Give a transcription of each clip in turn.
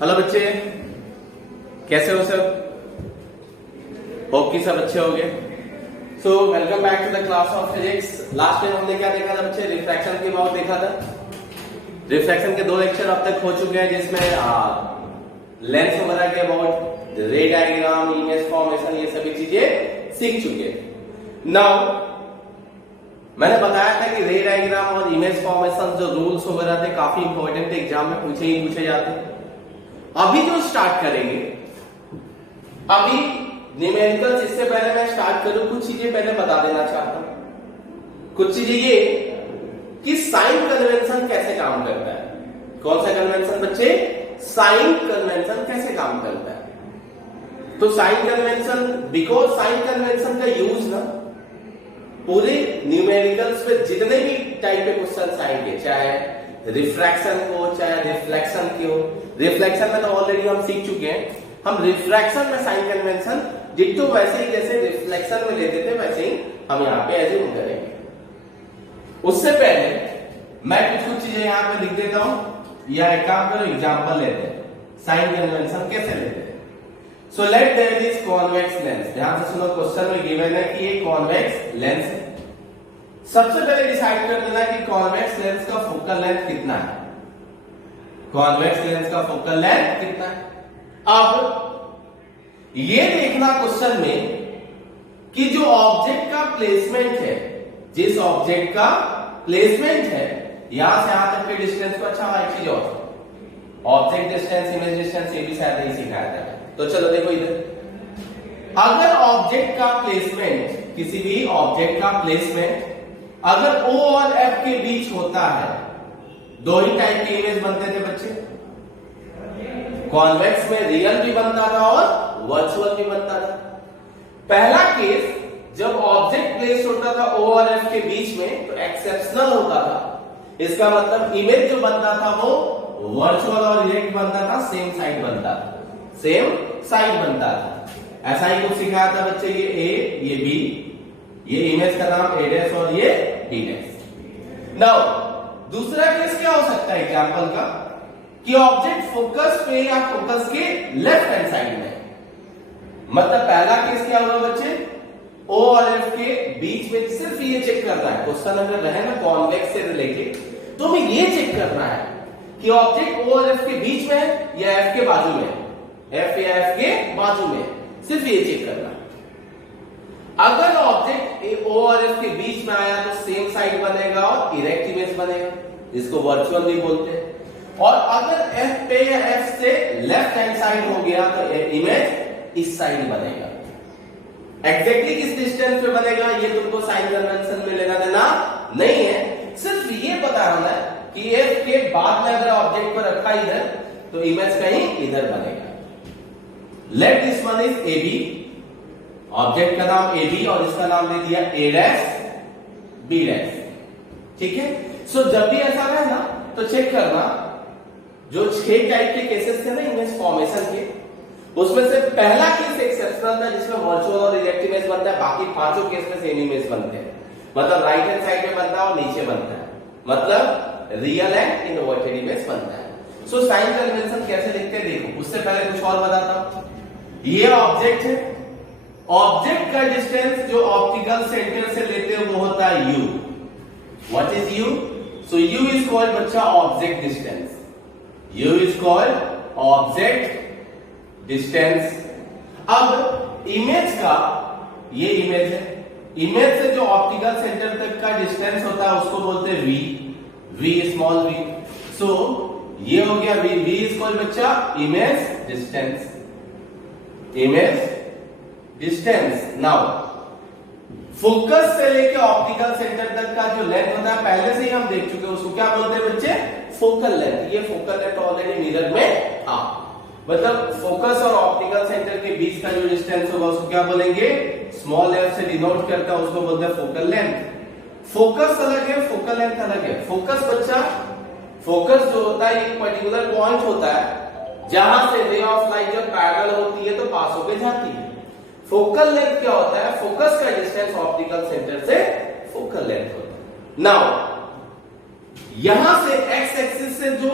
Hello बच्चे, कैसे हो सब? होप कि सब अच्छे होंगे। So welcome back to the class of physics. Last time हमने क्या देखा था बच्चे? रिफ्रैक्शन के अबाउट देखा था। रिफ्रैक्शन के 2 लेक्चर अब तक हो चुके हैं, जिसमें लेंस वगैरह के अबाउट, रे डायग्राम, इमेज फॉर्मेशन, ये सभी चीजें सीख चुके हैं। नाउ मैंने बताया था कि रे डायग्राम और इमेज फॉर्मेशन जो रूल्स वगैरह थे काफी इंपॉर्टेंट थे, एग्जाम में पूछे जाते हैं। अभी जो स्टार्ट करेंगे, अभी न्यूमेरिकल्स, इससे पहले मैं स्टार्ट करूं कुछ चीजें पहले बता देना चाहता हूं। कुछ चीजें ये कि साइन कन्वेंशन कैसे काम करता है। कौन सा कन्वेंशन बच्चे? साइन कन्वेंशन कैसे काम करता है। तो sign convention, because sign convention का यूज ना पूरे न्यूमेरिकल्स पे जितने भी टाइप के क्वेश्चन आएंगे, चाहे रिफ्रैक्शन को, चाहे रिफ्लेक्शन की हो। रिफ्लेक्शन में तो ऑलरेडी हम सीख चुके हैं। हम रिफ्रैक्शन में साइन कन्वेंशन डिट्टो वैसे ही जैसे रिफ्लेक्शन में लेते थे वैसे ही हम यहाँ पे एज्यूम करेंगे। उससे पहले मैं कुछ चीजें यहाँ पे लिख देता हूं, या एक काम करो, एग्जांपल लेते हैं साइन कन्वेंशन कैसे लेते हैं। So let there is convex lens. ध्यान से सुनो, क्वेश्चन में गिवन है कि ये कॉन्वेक्स लेंस है। सबसे पहले डिसाइड कर देना कि कॉन्वेक्स लेंस का फोकल लेंथ कितना है। कॉन्वेक्स लेंस का फोकल लेंथ कितना है। अब ये देखना क्वेश्चन में कि जो ऑब्जेक्ट का प्लेसमेंट है, जिस ऑब्जेक्ट का प्लेसमेंट है, यहां से यहां तक के डिस्टेंस को, अच्छा एक चीज और, ऑब्जेक्ट डिस्टेंस, इमेज डिस्टेंस, ये भी शायद नहीं सिखाया था। तो चलो देखो इधर, अगर ऑब्जेक्ट का प्लेसमेंट, किसी भी ऑब्जेक्ट का प्लेसमेंट अगर O और F के बीच होता है, दो ही टाइप के इमेज बनते थे बच्चे। कॉन्वेक्स में रियल भी बनता था और वर्चुअल भी बनता था। पहला केस जब ऑब्जेक्ट प्लेस होता था O और F के बीच में, तो एक्सेप्शनल होता था। इसका मतलब इमेज जो बनता था वो वर्चुअल और रियल बनता था, सेम साइड बनता था, सेम साइड बनता था। ऐसा ही कुछ सिखाया था बच्चे, ये A, ये B, ये इमेज का नाम A' और ये B'। नाउ दूसरा केस क्या हो सकता है एग्जांपल का, कि ऑब्जेक्ट फोकस पे या फोकस के लेफ्ट हैंड साइड में। मतलब पहला केस क्या होगा बच्चे? O और F के बीच में सिर्फ ये चेक करना है, क्वेश्चन अगर रहे ना कॉन्वेक्स से रिलेटेड, तो हमें ये चेक करना है कि ऑब्जेक्ट O और F के बीच में है या F के बाजू में, F या F के बाजू में, सिर्फ ये चेक करना है। अगर ऑब्जेक्ट O और F के बीच में आया तो सेम साइड बनेगा और इरेक्ट इमेज बनेगा, जिसको वर्चुअल भी बोलते हैं। और अगर F पे या F से लेफ्ट हैंड साइड हो गया तो इमेज इस साइड बनेगा। एग्जैक्टली किस डिस्टेंस पे बनेगा ये तुमको साइन कन्वेंशन में लेना देना नहीं है, सिर्फ ये पता होना है कि F के बाद में अगर ऑब्जेक्ट को रखा इधर तो इमेज कहीं इधर बनेगा। Let this one is AB, object का नाम AB और इसका नाम दे दिया A', B'। ठीक है। सो जब भी ऐसा रहे ना तो चेक करना, जो 6 टाइप के केसेस थे ना इमेज फॉर्मेशन के, उसमें से पहला केस एक्सेप्शनल था जिसमें वर्चुअल और इरेक्ट इमेज बनता है, बाकी 5 केस में सेम इमेज बनते हैं। मतलब राइट हैंड साइड में बनता है और नीचे बनता है, मतलब रियल एंड इन्वर्टेड इमेज बनता है। सो साइन कन्वेंशन कैसे लिखते हैं देखो। उससे पहले कुछ और बताता हूं। ये ऑब्जेक्ट है, ऑब्जेक्ट का डिस्टेंस जो ऑप्टिकल सेंटर से लेते हैं वो होता है U। What is U? So U is called बच्चा object distance. U is called object distance. अब इमेज का, ये इमेज है, इमेज से जो ऑप्टिकल सेंटर तक का डिस्टेंस होता है उसको बोलते हैं V, V स्मॉल v। सो ये हो गया V इज कॉल्ड बच्चा image distance, image distance. Now focus से लेके ऑप्टिकल सेंटर तक का जो लेंथ होता है पहले से ही हम देख चुके हैं, उसको क्या बोलते हैं बच्चे? Focal length. ये फोकल लेंथ ऑलरेडी मिरर में था। मतलब फोकस और ऑप्टिकल सेंटर के बीच का जो डिस्टेंस होगा उसको क्या बोलेंगे? स्मॉल f से डिनोट करता है, उसको बोलते हैं फोकल लेंथ। फोकस अलग है, फोकल लेंथ अलग है। फोकस बच्चा, फोकस जो होता है एक पर्टिकुलर पॉइंट होता है जहां से रे ऑफ लाइट जब पैरेलल होती है तो पास होकर जाती है। फोकल लेंथ क्या होता है? फोकस का डिस्टेंस ऑप्टिकल सेंटर से फोकल लेंथ होता है। नाउ यहां से एक्स एक्सिस से जो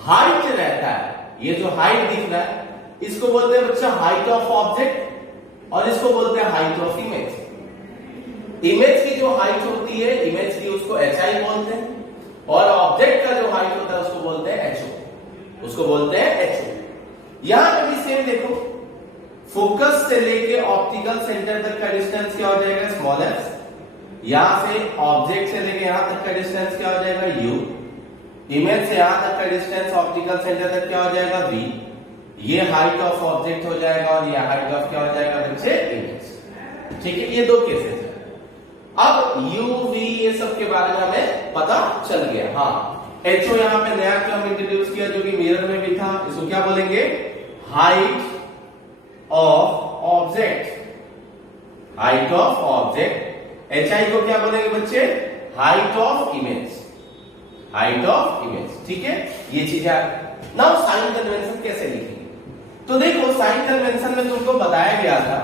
हाइट रहता है, ये जो हाइट दिख रहा है इसको बोलते हैं बच्चा हाइट ऑफ ऑब्जेक्ट और इसको बोलते हैं हाइट ऑफ इमेज। इमेज की जो हाइट होती है इमेज की उसको HI बोलते हैं और ऑब्जेक्ट का जो हाइट होता है उसको बोलते हैं HO, उसको बोलते हैं HO। यहां पे भी सेम देखो, फोकस से लेके ऑप्टिकल सेंटर तक का डिस्टेंस क्या हो जाएगा स्मॉल f, यहां से ऑब्जेक्ट से लेके यहां तक का डिस्टेंस क्या हो जाएगा u, इमेज से यहां तक का डिस्टेंस ऑप्टिकल सेंटर तक क्या हो जाएगा v, ये हाइट ऑफ ऑब्जेक्ट हो जाएगा और ये हाइट ऑफ क्या हो जाएगा बच्चे इमेज। ठीक है, ये दो केसेस है। अब u v ये सब के बारे में हमें पता चल गया। हाँ, HO यहां पे नया टर्म इंट्रोड्यूस किया जो कि मिरर में भी था, इसको क्या बोलेंगे height of object, height of object. HI को क्या बोलेंगे बच्चे height of image, height of image. ठीक है, ये चीज है। नाउ साइन कन्वेंशन कैसे लिखेंगे, तो देखो साइन कन्वेंशन में तुमको बताया गया था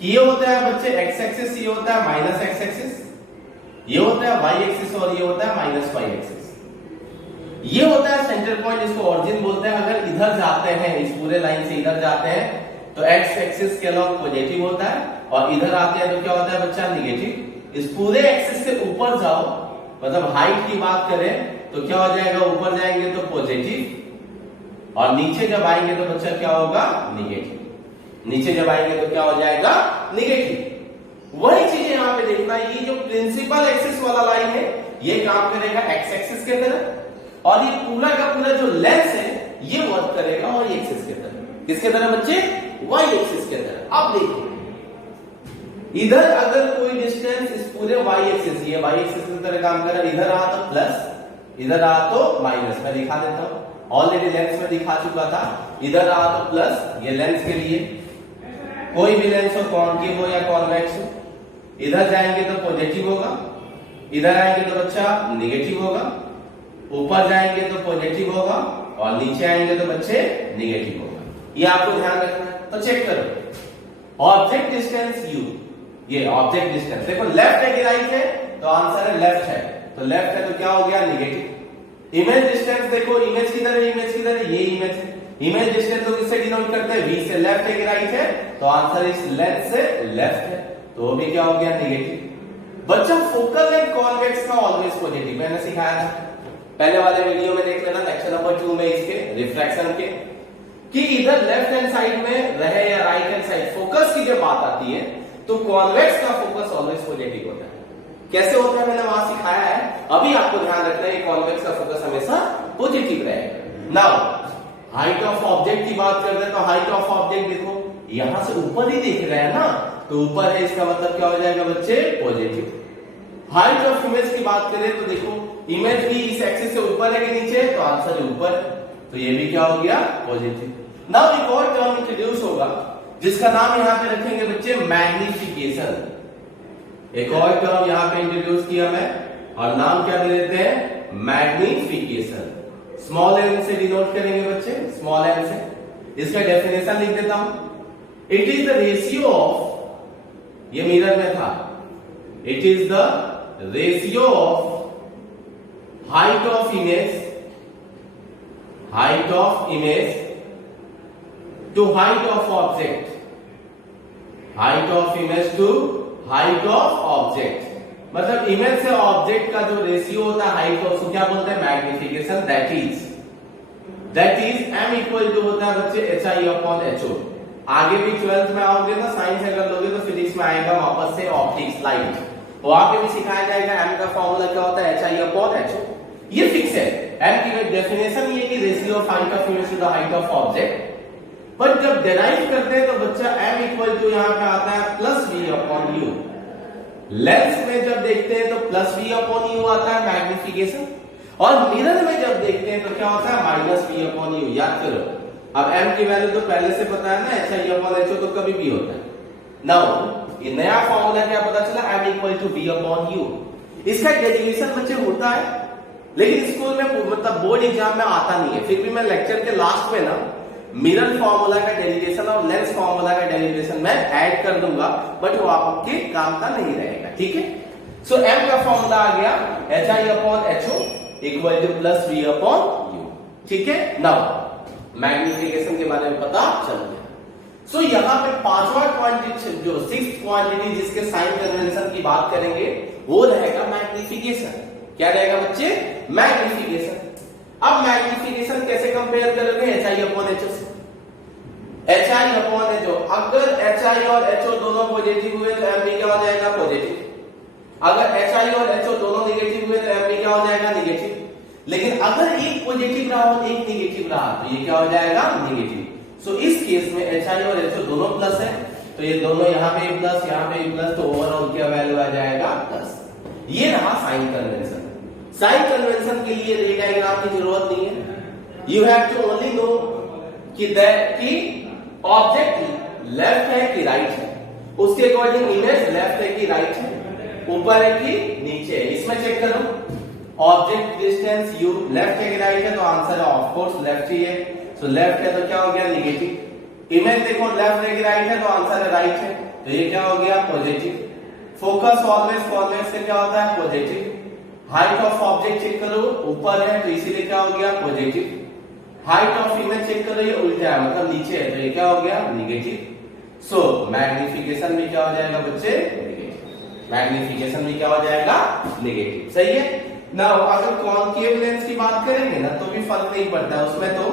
कि ये होता है बच्चे x एक्सिस, ये होता है माइनस x एक्सिस, ये होता है y एक्सिस और ये होता है माइनस y एक्सिस। ये होता है सेंटर पॉइंट, जिसको ऑरिजिन बोलते हैं। अगर इधर जाते हैं, इस पूरे लाइन से इधर जाते हैं तो x एक्सिस के अलॉन्ग पॉजिटिव होता है और इधर आते हैं तो क्या होता है बच्चा निगेटिव। इस पूरे एक्सिस से ऊपर जाओ, मतलब हाइट की बात करें तो क्या हो जाएगा, ऊपर जाएंगे तो पॉजिटिव और नीचे जब आएंगे तो बच्चा क्या होगा निगेटिव, नीचे जब आएंगे तो क्या हो जाएगा निगेटिव। वही चीजें यहां पे देखना, ये जो प्रिंसिपल एक्सिस वाला लाइन है ये काम करेगा x एक्सिस के तरह और ये पूरा का पूरा जो लेंस है ये वर्क करेगा और y एक्सिस के तरह। किसके तरह बच्चे y एक्सिस के तरह। अब देखो इधर अगर कोई डिस्टेंस इस पूरे y एक्सिस, ये y एक्सिस की तरह काम कर रहा है, इधर रहा तो प्लस, इधर रहा तो माइनस। मैं दिखा देता हूं, ऑलरेडी लेंस में दिखा चुका था। इधर रहा तो प्लस, ये लेंस के लिए, कोई भी लेंस हो कॉन्केव हो या कॉन्वेक्स हो, इधर जाएंगे तो पॉजिटिव होगा, इधर आएंगे तो बच्चा निगेटिव होगा, ऊपर जाएंगे तो पॉजिटिव होगा और नीचे आएंगे तो बच्चे निगेटिव होगा। ये आपको ध्यान रखना है। तो चेक करो, ऑब्जेक्ट डिस्टेंस u, ये ऑब्जेक्ट डिस्टेंस देखो लेफ्ट है कि राइट है, तो आंसर है लेफ्ट है, तो लेफ्ट है तो क्या हो गया निगेटिव। इमेज डिस्टेंस देखो, इमेज किधर है, इमेज किधर है, ये इमेज है। इमेज डिस्टेंस को किससे डिनोट करते हैं, v से। लेफ्ट है कि राइट है, तो आंसर इस लेंथ से लेफ्ट है, तो वो भी क्या हो गया निगेटिव। बच्चा फोकल लेंथ कॉन्वेक्स का ऑलवेज पॉजिटिव, मैंने सिखाया था पहले वाले वीडियो में, देख लेना लेक्चर नंबर 2 में इसके रिफ्रैक्शन के, कि इधर लेफ्ट हैंड साइड में रहे या राइट हैंड साइड, फोकस की जब बात आती है तो कॉन्वेक्स का फोकस ऑलवेज पॉजिटिव होता है। कैसे होता है मैंने वहां सिखाया है, अभी आपको ध्यान रखना है कॉन्वेक्स का फोकस हमेशा पॉजिटिव रहेगा। नाउ हाइट ऑफ ऑब्जेक्ट की बात करते हैं, तो हाइट ऑफ ऑब्जेक्ट देखो यहां से ऊपर ही देख रहे हैं ना, तो ऊपर है, इसका मतलब क्या हो जाएगा बच्चे पॉजिटिव। हाइट ऑफ इमेज की बात करें तो देखो इमेज भी इस एक्सिस से ऊपर है कि नीचे, तो आंसर ऊपर, तो ये भी क्या हो गया पॉजिटिव। नाउ एक और टर्म इंट्रोड्यूस होगा जिसका नाम यहां पे रखेंगे बच्चे मैग्निफिकेशन। एक और टर्म यहां पे इंट्रोड्यूस किया मैं और नाम क्या दे देते हैं मैग्निफिकेशन। स्मॉल एन से डिनोट करेंगे बच्चे, स्मॉल एन से। इसका डेफिनेशन लिख देता हूं, it is the ratio of, ये मिरर में था, it is the ratio of height of image, height of image to height of object, height of image to height of object। मतलब image से ऑब्जेक्ट का जो रेशियो होता है height का, उसको क्या बोलते हैं magnification. That is m equal to होता है बच्चे HI अपॉन HO। आगे भी 12th में आओगे ना, साइंस अगर लोगे तो फिजिक्स में आएगा वापस से ऑप्टिक्स लाइट, तो वहां पे भी सिखाया जाएगा m का फॉर्मूला क्या होता है HI अपॉन HO। ये फिक्स है, m की डेफिनेशन ये कि ratio of height of image to the height of object. पर जब डेराइव करते हैं तो बच्चा m इक्वल टू यहां पे आता है plus v upon u। Lens में जब देखते हैं तो प्लस v अपॉन u आता है मैग्निफिकेशन, और मिरर में जब देखते हैं तो क्या होता है माइनस v अपॉन u। याद करो, अब m की वैल्यू तो पहले से पता है ना, HI अपॉन HO तो कभी भी होता है। नाउ ये नया फॉर्मूला क्या पता चला, m equal to v upon u। इसका डेरिवेशन बच्चे होता है, लेकिन स्कूल में मतलब बोर्ड एग्जाम में आता नहीं है, फिर भी मैं लेक्चर के लास्ट में ना मिरर फॉर्मूला का डेरिवेशन और लेंस फॉर्मूला का डेरिवेशन मैं ऐड कर दूंगा, बट वो आपके काम का नहीं रहेगा। ठीक है, सो m का फॉर्मूला आ गया HI upon HO equal two plus v upon u। ठीक है, नाउ मैग्निफिकेशन के बारे में पता चल गया। सो यहाँ पे पांचवा क्वांटिटी, जो सिक्स्थ क्वांटिटी जिसके साइन कन्वेंशन की बात करेंगे वो रहेगा मैग्निफिकेशन। क्या रहेगा बच्चे? मैग्निफिकेशन। अब मैग्निफिकेशन कैसे कंपेयर करोगे? HI/HO से। HI/HO, अगर HI और HO दोनों पॉजिटिव हुए तो MB क्या हो जाएगा? पॉजिटिव। अगर HI और HO दोनों नेगेटिव हुए तो MB क्या हो जाएगा? नेगेटिव। लेकिन अगर एक पॉजिटिव रहा और एक नेगेटिव रहा तो ये क्या हो जाएगा? नेगेटिव। सो इस केस में HI और HO दोनों प्लस है, तो ये दोनों यहाँ पे प्लस, यहाँ पे प्लस, तो ओवरऑल क्या वैल्यू आ जाएगा? प्लस। ये रहा साइन कन्वेंशन। साइन कन्वेंशन के लिए रे डायग्राम की जरूरत नहीं है। You have to only know कि ऑब्जेक्ट लेफ्ट है कि राइट है, उसके अकॉर्डिंग इमेज लेफ्ट है कि राइट है, ऊपर है कि नीचे है। इसमें चेक करो, ऑब्जेक्ट डिस्टेंस यू लेफ्ट है कि राइट है, तो आंसर ऑफ कोर्स लेफ्ट ही है। सो लेफ्ट है तो क्या हो गया? नेगेटिव। इमेज देखो लेफ्ट है कि राइट है, तो आंसर है राइट है, तो ये क्या हो गया? पॉजिटिव। फोकस ऑलवेज कॉन्वेक्स से क्या होता है? Positive. Height of object check करो, ऊपर है तो इसीलिए क्या हो गया? Positive. Height of image check करो, ये उल्टा है मतलब नीचे है, तो ये क्या हो गया? नेगेटिव। सो मैग्निफिकेशन भी क्या हो जाएगा बच्चे? नेगेटिव। मैग्निफिकेशन भी क्या हो जाएगा? नेगेटिव। सही है ना। अगर कॉनकेव लेंस की बात करेंगे ना तो भी फर्क नहीं पड़ता है उसमें, तो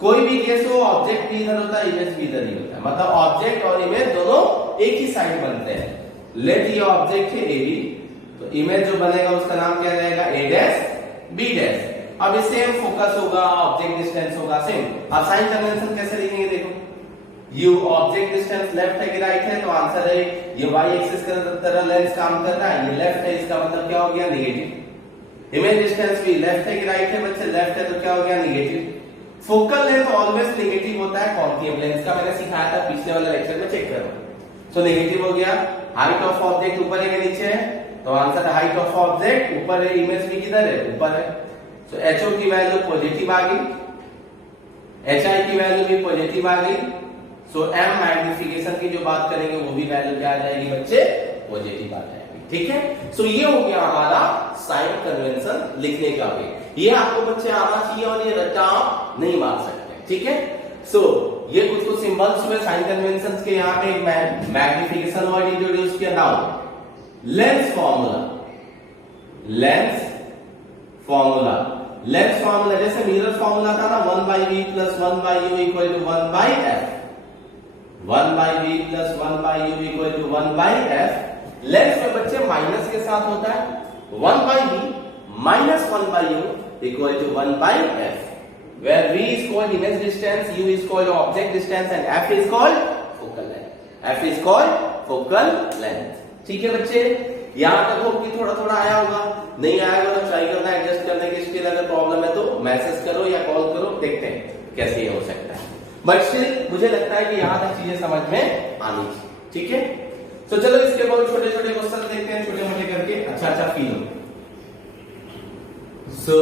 कोई भी केस हो ऑब्जेक्ट भी इधर होता है, इमेज भी इधर ही होता है, मतलब ऑब्जेक्ट और इमेज दोनों एक ही साइड बनते हैं। लेट ये ऑब्जेक्ट है AB, तो इमेज जो बनेगा उसका नाम क्या रहेगा? A' B'। अब ये सेम फोकस होगा, ऑब्जेक्ट डिस्टेंस होगा सेम। अब साइन कन्वेंशन कैसे लिखेंगे? देखो, यू ऑब्जेक्ट डिस्टेंस लेफ्ट है कि राइट है, तो आंसर है ये y एक्सिस की तरह लेंस काम कर रहा है, ये लेफ्ट है, इसका मतलब क्या हो गया? नेगेटिव। इमेज डिस्टेंस भी लेफ्ट है कि राइट है बच्चे? लेफ्ट है, तो क्या हो गया? Negative. Focal length always negative होता है कॉनकेव लेंस का, मैंने सिखाया था पिछले वाले लेक्चर में, चेक करो। सो नेगेटिव हो गया। हाइट ऑफ ऑब्जेक्ट ऊपर है कि नीचे है, तो आंसर है हाइट ऑफ ऑब्जेक्ट ऊपर है, इमेज भी किधर है? ऊपर है। सो HO की वैल्यू पॉजिटिव आ गई, HI की वैल्यू भी पॉजिटिव आ गई। सो M मैग्निफिकेशन की जो बात करेंगे वो भी वैल्यू क्या आ जाएगी बच्चे? पॉजिटिव आ जाएगी। ठीक है। सो ये हो गया हमारा साइन कन्वेंशन लिखने का भी। ये आपको बच्चे आना चाहिए और ये रट्टा आप नहीं मार सकते। ठीक है। सो ये कुछ सिंबल्स हुए साइन कन्वेंशन के। यहाँ पे मैग्निफिकेशन वर्ड इंट्रोड्यूस किया। Now lens formula. Lens formula, lens formula जैसे मिरर फॉर्मूला था ना, 1/v + 1/u = 1/f। 1/v + 1/u = 1/f। Lens में बच्चे माइनस के साथ होता है। 1/v - 1/u = 1/f, where v is called image distance, u is called object distance and f is called focal length. f is called focal length. ठीक है बच्चे, यहां तक हो कि थोड़ा थोड़ा आया होगा, नहीं आएगा तो ट्राई करना एडजस्ट करने की। स्टिल अगर प्रॉब्लम है तो मैसेज करो या कॉल करो, देखते हैं कैसे ये हो सकता है। बट स्टिल मुझे लगता है कि यहां तक चीजें समझ में आनी चाहिए। ठीक है। तो चलो इसके बाद छोटे छोटे क्वेश्चन देखते हैं, छोटे मोटे करके अच्छा फील हो। सो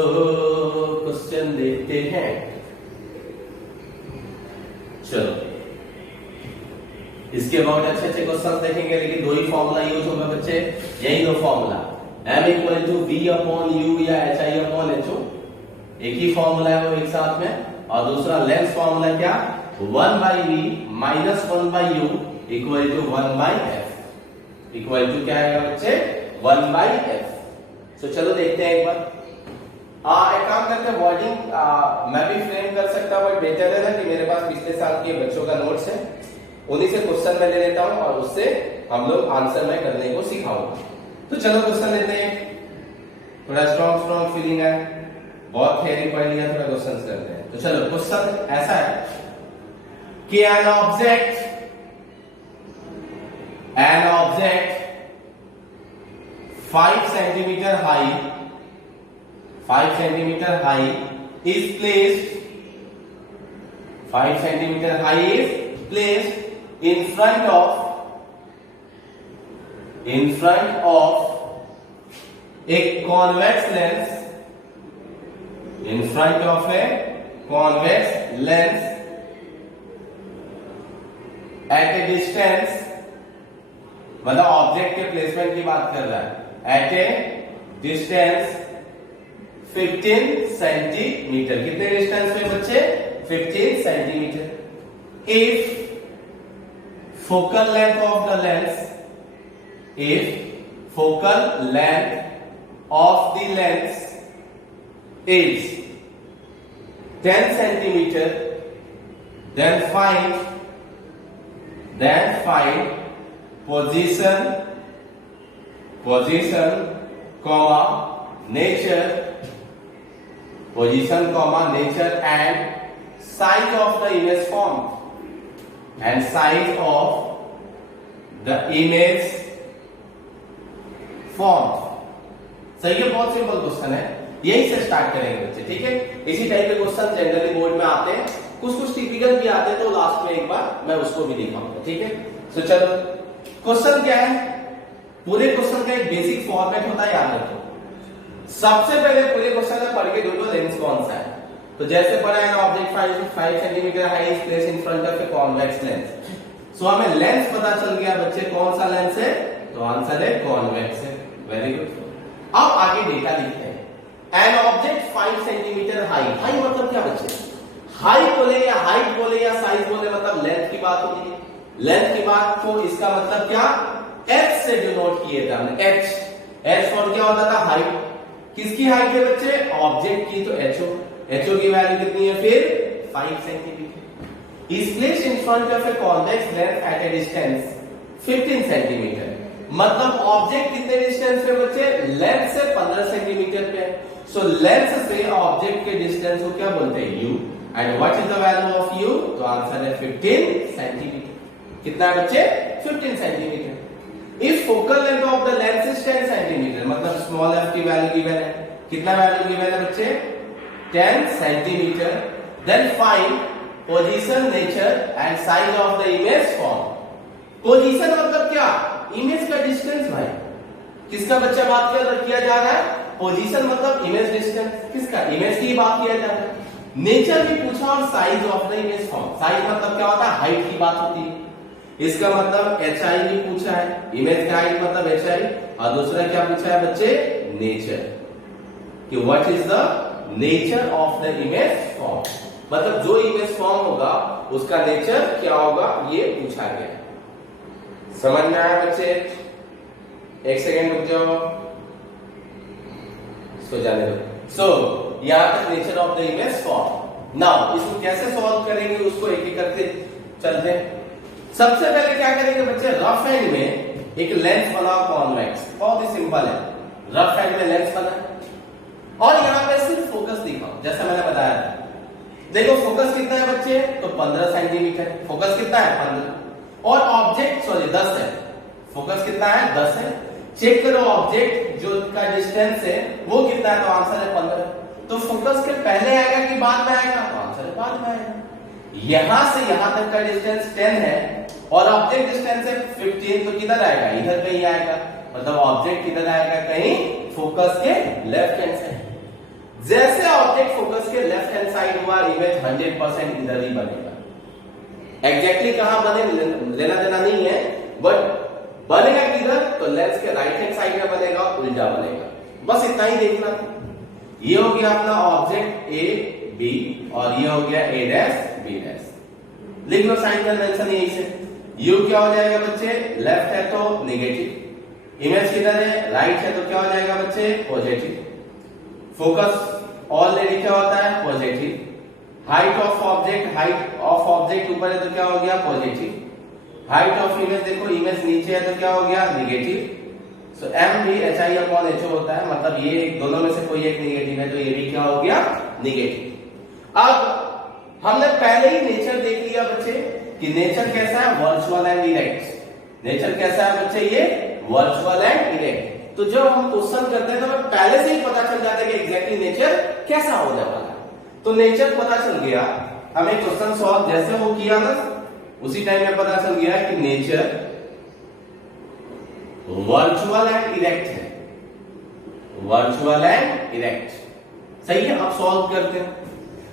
क्वेश्चन देखते हैं। चलो इसके बाद अच्छे क्वेश्चन देखेंगे, लेकिन दो ही फॉर्मूला यूज होगा बच्चे, यही दो फॉर्मूला, M = V/U या HI/HO। एक ही फॉर्मूला है वो एक साथ में। और दूसरा लेंस फॉर्मूला क्या? 1/v - 1/u = 1/f। Equal to क्या आएगा बच्चे? 1/f। सो चलो देखते हैं एक बार। एक काम करते हैं, वर्डिंग मैं भी फ्रेम कर सकता हूं, बट बेहतर है ना कि मेरे पास पिछले साल के बच्चों का नोट्स है, उन्हीं से क्वेश्चन मैं ले लेता हूं और उससे हम लोग आंसर मैं करने को सिखाऊंगा। तो चलो क्वेश्चन लेते हैं। थोड़ा स्ट्रॉन्ग फीलिंग है, बहुत थ्योरी पढ़ लिया, थोड़ा क्वेश्चन करते हैं। तो चलो क्वेश्चन ऐसा है कि an object 5 centimetre high is placed in front of a convex lens, at a distance, मतलब ऑब्जेक्ट के प्लेसमेंट की बात कर रहा है, at a distance 15 सेंटीमीटर। कितने डिस्टेंस पे बच्चे? 15 centimetre. If focal length of the lens, if focal length of the lens is 10 centimeter, then find position comma nature and size of the image formed, and size of the image formed। सही है, बहुत simple question है, यही से start करेंगे बच्चे, ठीक है। इसी टाइप के क्वेश्चन जनरली बोर्ड में आते हैं, कुछ टिपिकल भी आते हैं, तो लास्ट में एक बार मैं उसको भी दिखाऊंगा, ठीक है। तो चलो, क्वेश्चन क्या है, पूरे क्वेश्चन का एक बेसिक फॉर्मेट होता है, याद रखो। सबसे पहले पूरे क्वेश्चन में पढ़ के ढूंढो लेंस कौन सा है। तो जैसे पढ़ा है ना, object 5 centimetre high is placed in front of a convex lens. So हमें लेंस पता चल गया बच्चे, कौन सा लेंस है, तो आंसर है कॉन्वेक्स है। Very good. अब आगे डेटा लिखते हैं। An object 5 centimetre high, high मतलब क्या बच्चे, हाई बोले या हाइट बोले या साइज बोले, मतलब लेंथ की बात होती है। लेंथ की बात को इसका मतलब क्या, एच से डिनोट किए थे हमने, एच फॉर क्या होता था, हाइट। किसकी हाइट है बच्चे, ऑब्जेक्ट की, तो एचओ की वैल्यू कितनी है फिर 5 centimetre. Is placed in front of a convex lens at a distance 15 centimetre, मतलब ऑब्जेक्ट कितने डिस्टेंस पे बच्चे, लेंस से 15 सेंटीमीटर पे। सो लेंस से ऑब्जेक्ट के डिस्टेंस को क्या बोलते हैं, u. And what is the value of u, तो आंसर है 15 सेंटीमीटर। कितना है बच्चे, 15 centimetre. If focal length of the lens is 10 centimetre, मतलब स्मॉल एफ की वैल्यू गिवन है, कितना वैल्यू गिवन है बच्चे, 10 centimetre. Then find position, nature and size of the image form. Position मतलब क्या, इमेज का डिस्टेंस भाई, किसका बच्चा बात किया जा रहा है, पोजीशन मतलब इमेज डिस्टेंस, किसका, इमेज की बात किया जा रहा है। नेचर भी पूछा और size of the image form, size मतलब क्या होता है, हाइट की बात होती है। इसका मतलब एचआई भी पूछा है, इमेज का हाइट मतलब एचआई, और दूसरा क्या पूछा है बच्चे, नेचर, कि what is the nature of the image form, मतलब जो इमेज फॉर्म होगा उसका नेचर क्या होगा, ये पूछा गया। समझ में आया बच्चे, एक सेकेंड रुक जाओ, सो जाने दो। सो यहां तक nature of the image form. Now इसको कैसे सॉल्व करेंगे, उसको एक एक करके चलते हैं। सबसे पहले क्या करेंगे बच्चे, रफ एंड में एक लेंस बनाओ कॉन्वेक्स, बहुत ही सिंपल है। रफ एंड में लेंस बना और यहां पे सिर्फ फोकस दिखाओ, जैसा मैंने बताया था। देखो फोकस कितना है बच्चे, तो 15 सेंटीमीटर, फोकस कितना है 15, और ऑब्जेक्ट 10 है, फोकस कितना है 10 है। चेक करो ऑब्जेक्ट जो का डिस्टेंस है वो कितना है, तो आंसर है 15। तो फोकस के पहले आएगा कि बाद में आएगा, तो आंसर बाद में आएगा। यहां से यहां तक का डिस्टेंस 10 है और ऑब्जेक्ट डिस्टेंस है 15, तो किधर आएगा, इधर कहीं आएगा, मतलब ऑब्जेक्ट किधर आएगा, कहीं फोकस के लेफ्ट हैंड साइड। जैसे ऑब्जेक्ट फोकस के लेफ्ट हैंड साइड हुआ, इमेज 100% इधर ही बनेगा। एग्जैक्टली कहां बने लेना देना नहीं है, बट बनेगा किधर, तो लेंस के राइट हैंड साइड में बनेगा, उल्टा बनेगा, बस इतना ही देखना था। ये हो गया अपना ऑब्जेक्ट ए बी, और ये हो गया ए डैश बी डैश। लिख लो साइन कन्वेंशन यही से। यू क्या हो जाएगा बच्चे, लेफ्ट है तो नेगेटिव, इमेज किधर है राइट है, तो क्या हो जाएगा बच्चे पॉजिटिव। फोकस ऑलरेडी क्या होता है positive. Height of object, height of object ऊपर है तो क्या हो गया पॉजिटिव। हाइट ऑफ इमेज, देखो इमेज नीचे है तो क्या हो गया नेगेटिव। सो एम भी H I upon H O होता है, मतलब ये दोनों में से कोई एक नेगेटिव है, तो ये भी क्या हो गया नेगेटिव। अब हमने पहले ही नेचर देख लिया बच्चे कि नेचर कैसा है, वर्चुअल एंड इरेक्ट। नेचर कैसा है बच्चे, ये वर्चुअल एंड इरेक्ट। तो जब हम क्वेश्चन करते हैं तो हमें पहले से ही पता चल जाता है कि एग्जैक्टली नेचर कैसा होने वाला है। तो नेचर पता चल गया, हमें क्वेश्चन सॉल्व जैसे वो किया ना उसी टाइम में पता चल गया कि नेचर वर्चुअल एंड इरेक्ट है, वर्चुअल एंड इरेक्ट। सही है, अब सॉल्व करते हैं।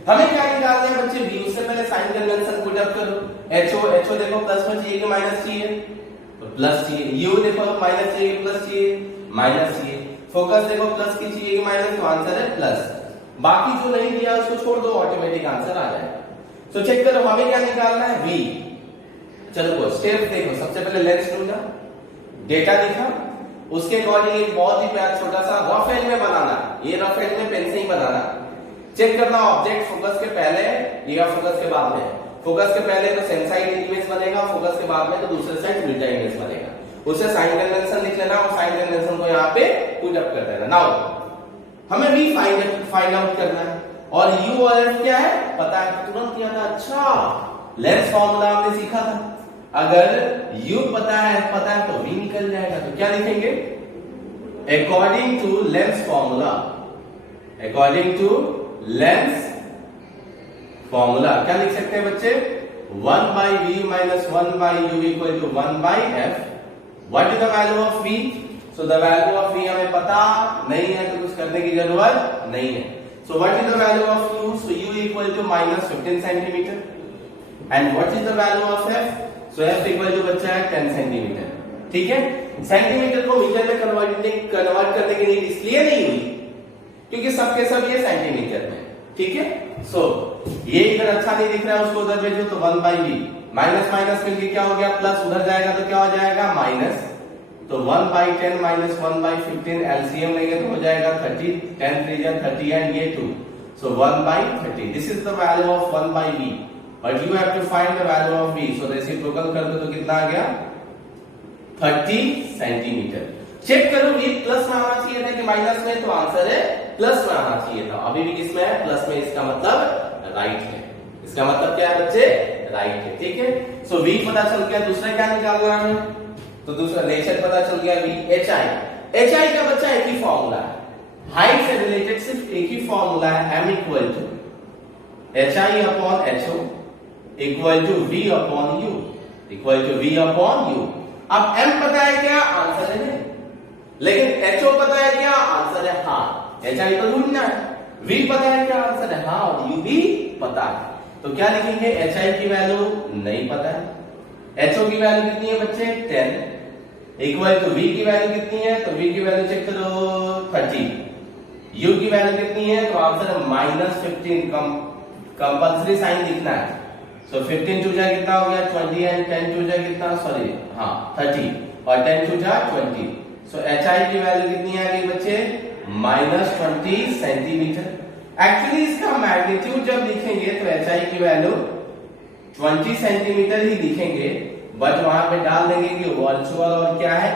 हमें क्या निकालना है बच्चे, v, उससे पहले साइन कन्वेंशन पुट अप करो। ho देखो प्लस में चाहिए कि माइनस चाहिए, तो प्लस चाहिए। u देखो माइनस चाहिए कि प्लस चाहिए, माइनस चाहिए। फोकस देखो प्लस की चाहिए कि माइनस, तो आंसर है प्लस। बाकी जो नहीं दिया उसको छोड़ दो, ऑटोमेटिक आंसर आ जाएगा। तो चेक करो हमें क्या निकालना है v। चलो स्टेप देखो, सबसे पहले लेंस ढूंढा, डेटा दिखा, उसके अकॉर्डिंग एक बहुत ही प्यारा छोटा सा रफ एंड में बनाना, ये रफ एंड में पेन से ही बनाना। चेक करना ऑब्जेक्ट फोकस के पहले या फोकस के बाद में। फोकस के पहले तो सेम साइड इमेज बनेगा, फोकस के बाद में तो दूसरे साइड उल्टा इमेज बनेगा। उसे साइन कन्वेंशन लिख लेना और साइन कन्वेंशन को यहाँ पे पुट अप कर देना। नाउ हमें भी फाइंड आउट करना है और u और f क्या है पता है, तुरंत याद है। अच्छा लेंस फॉर्मूला हमने सीखा था, अगर u पता है तो v निकल जाएगा। तो क्या लिखेंगे, according to lens formula, according to lens formula क्या लिख सकते हैं बच्चे, 1 by v minus 1 by u equal to 1 by f। What is the value of v? So the value of v हमें पता नहीं है तो कुछ करने की जरूरत नहीं है। So what is the value of u? So u equal to minus 15 centimeter। And what is the value of f? So f equal to बच्चा है 10 centimeter। ठीक है, सेंटीमीटर को मीटर में कन्वर्ट करने की नीड इसलिए नहीं हुई क्योंकि सबके सब ये सेंटीमीटर में। ठीक है, सो ये इधर अच्छा नहीं दिख रहा है, उसको उधर भेजो तो 1 by v, माइनस माइनस मिलके क्या हो गया प्लस, उधर जाएगा तो क्या हो जाएगा माइनस, तो 1 by 10 minus 1 by 15 एलसीएम लेंगे तो हो जाएगा 30, 10 3 जा 30 एंड ये 2, so 1 by 30। This is the value of 1 by v, but you have to find the value of v। So reciprocal कर दो तो कितना आ गया 30 सेंटीमीटर। चेक करो v प्लस में आना चाहिए था कि माइनस में, तो आंसर है प्लस में आना चाहिए था। अभी भी किसमें है, प्लस में, इसका मतलब राइट है। इसका मतलब क्या है बच्चे, राइट है। ठीक है, सो v पता चल गया, दूसरा क्या निकालना है, तो दूसरा नेचर पता चल गया v। hi का बच्चा एक ही फॉर्मूला है, हाइट से रिलेटेड सिर्फ एक ही फॉर्मूला है, m equal to hi upon ho equal to v upon u, equal to v upon u। अब m पता है क्या, आंसर है, लेकिन ho पता है क्या, आंसर है हाँ। hi तो ढूंढना है, v पता है क्या, आंसर है हाँ, और u भी पता है। तो क्या लिखेंगे, hi की वैल्यू नहीं पता है, ho की वैल्यू कितनी है बच्चे 10, इक्वल टू v की वैल्यू कितनी है, तो v की वैल्यू चेक करो 30, u की वैल्यू कितनी है, तो आंसर है माइनस 15। कंपल्सरी साइन लिखना है, सो 15 टू जा कितना हो गया 20 एंड 10 टू जा कितना, सॉरी हाँ 30 और 10 टू जा 20। सो hi की वैल्यू कितनी आ गई बच्चे माइनस 20 सेंटीमीटर। एक्चुअली इसका मैग्नीट्यूड जब लिखेंगे तो hi की वैल्यू 20 सेंटीमीटर ही लिखेंगे, बट वहां पे डाल देंगे कि वर्चुअल और क्या है,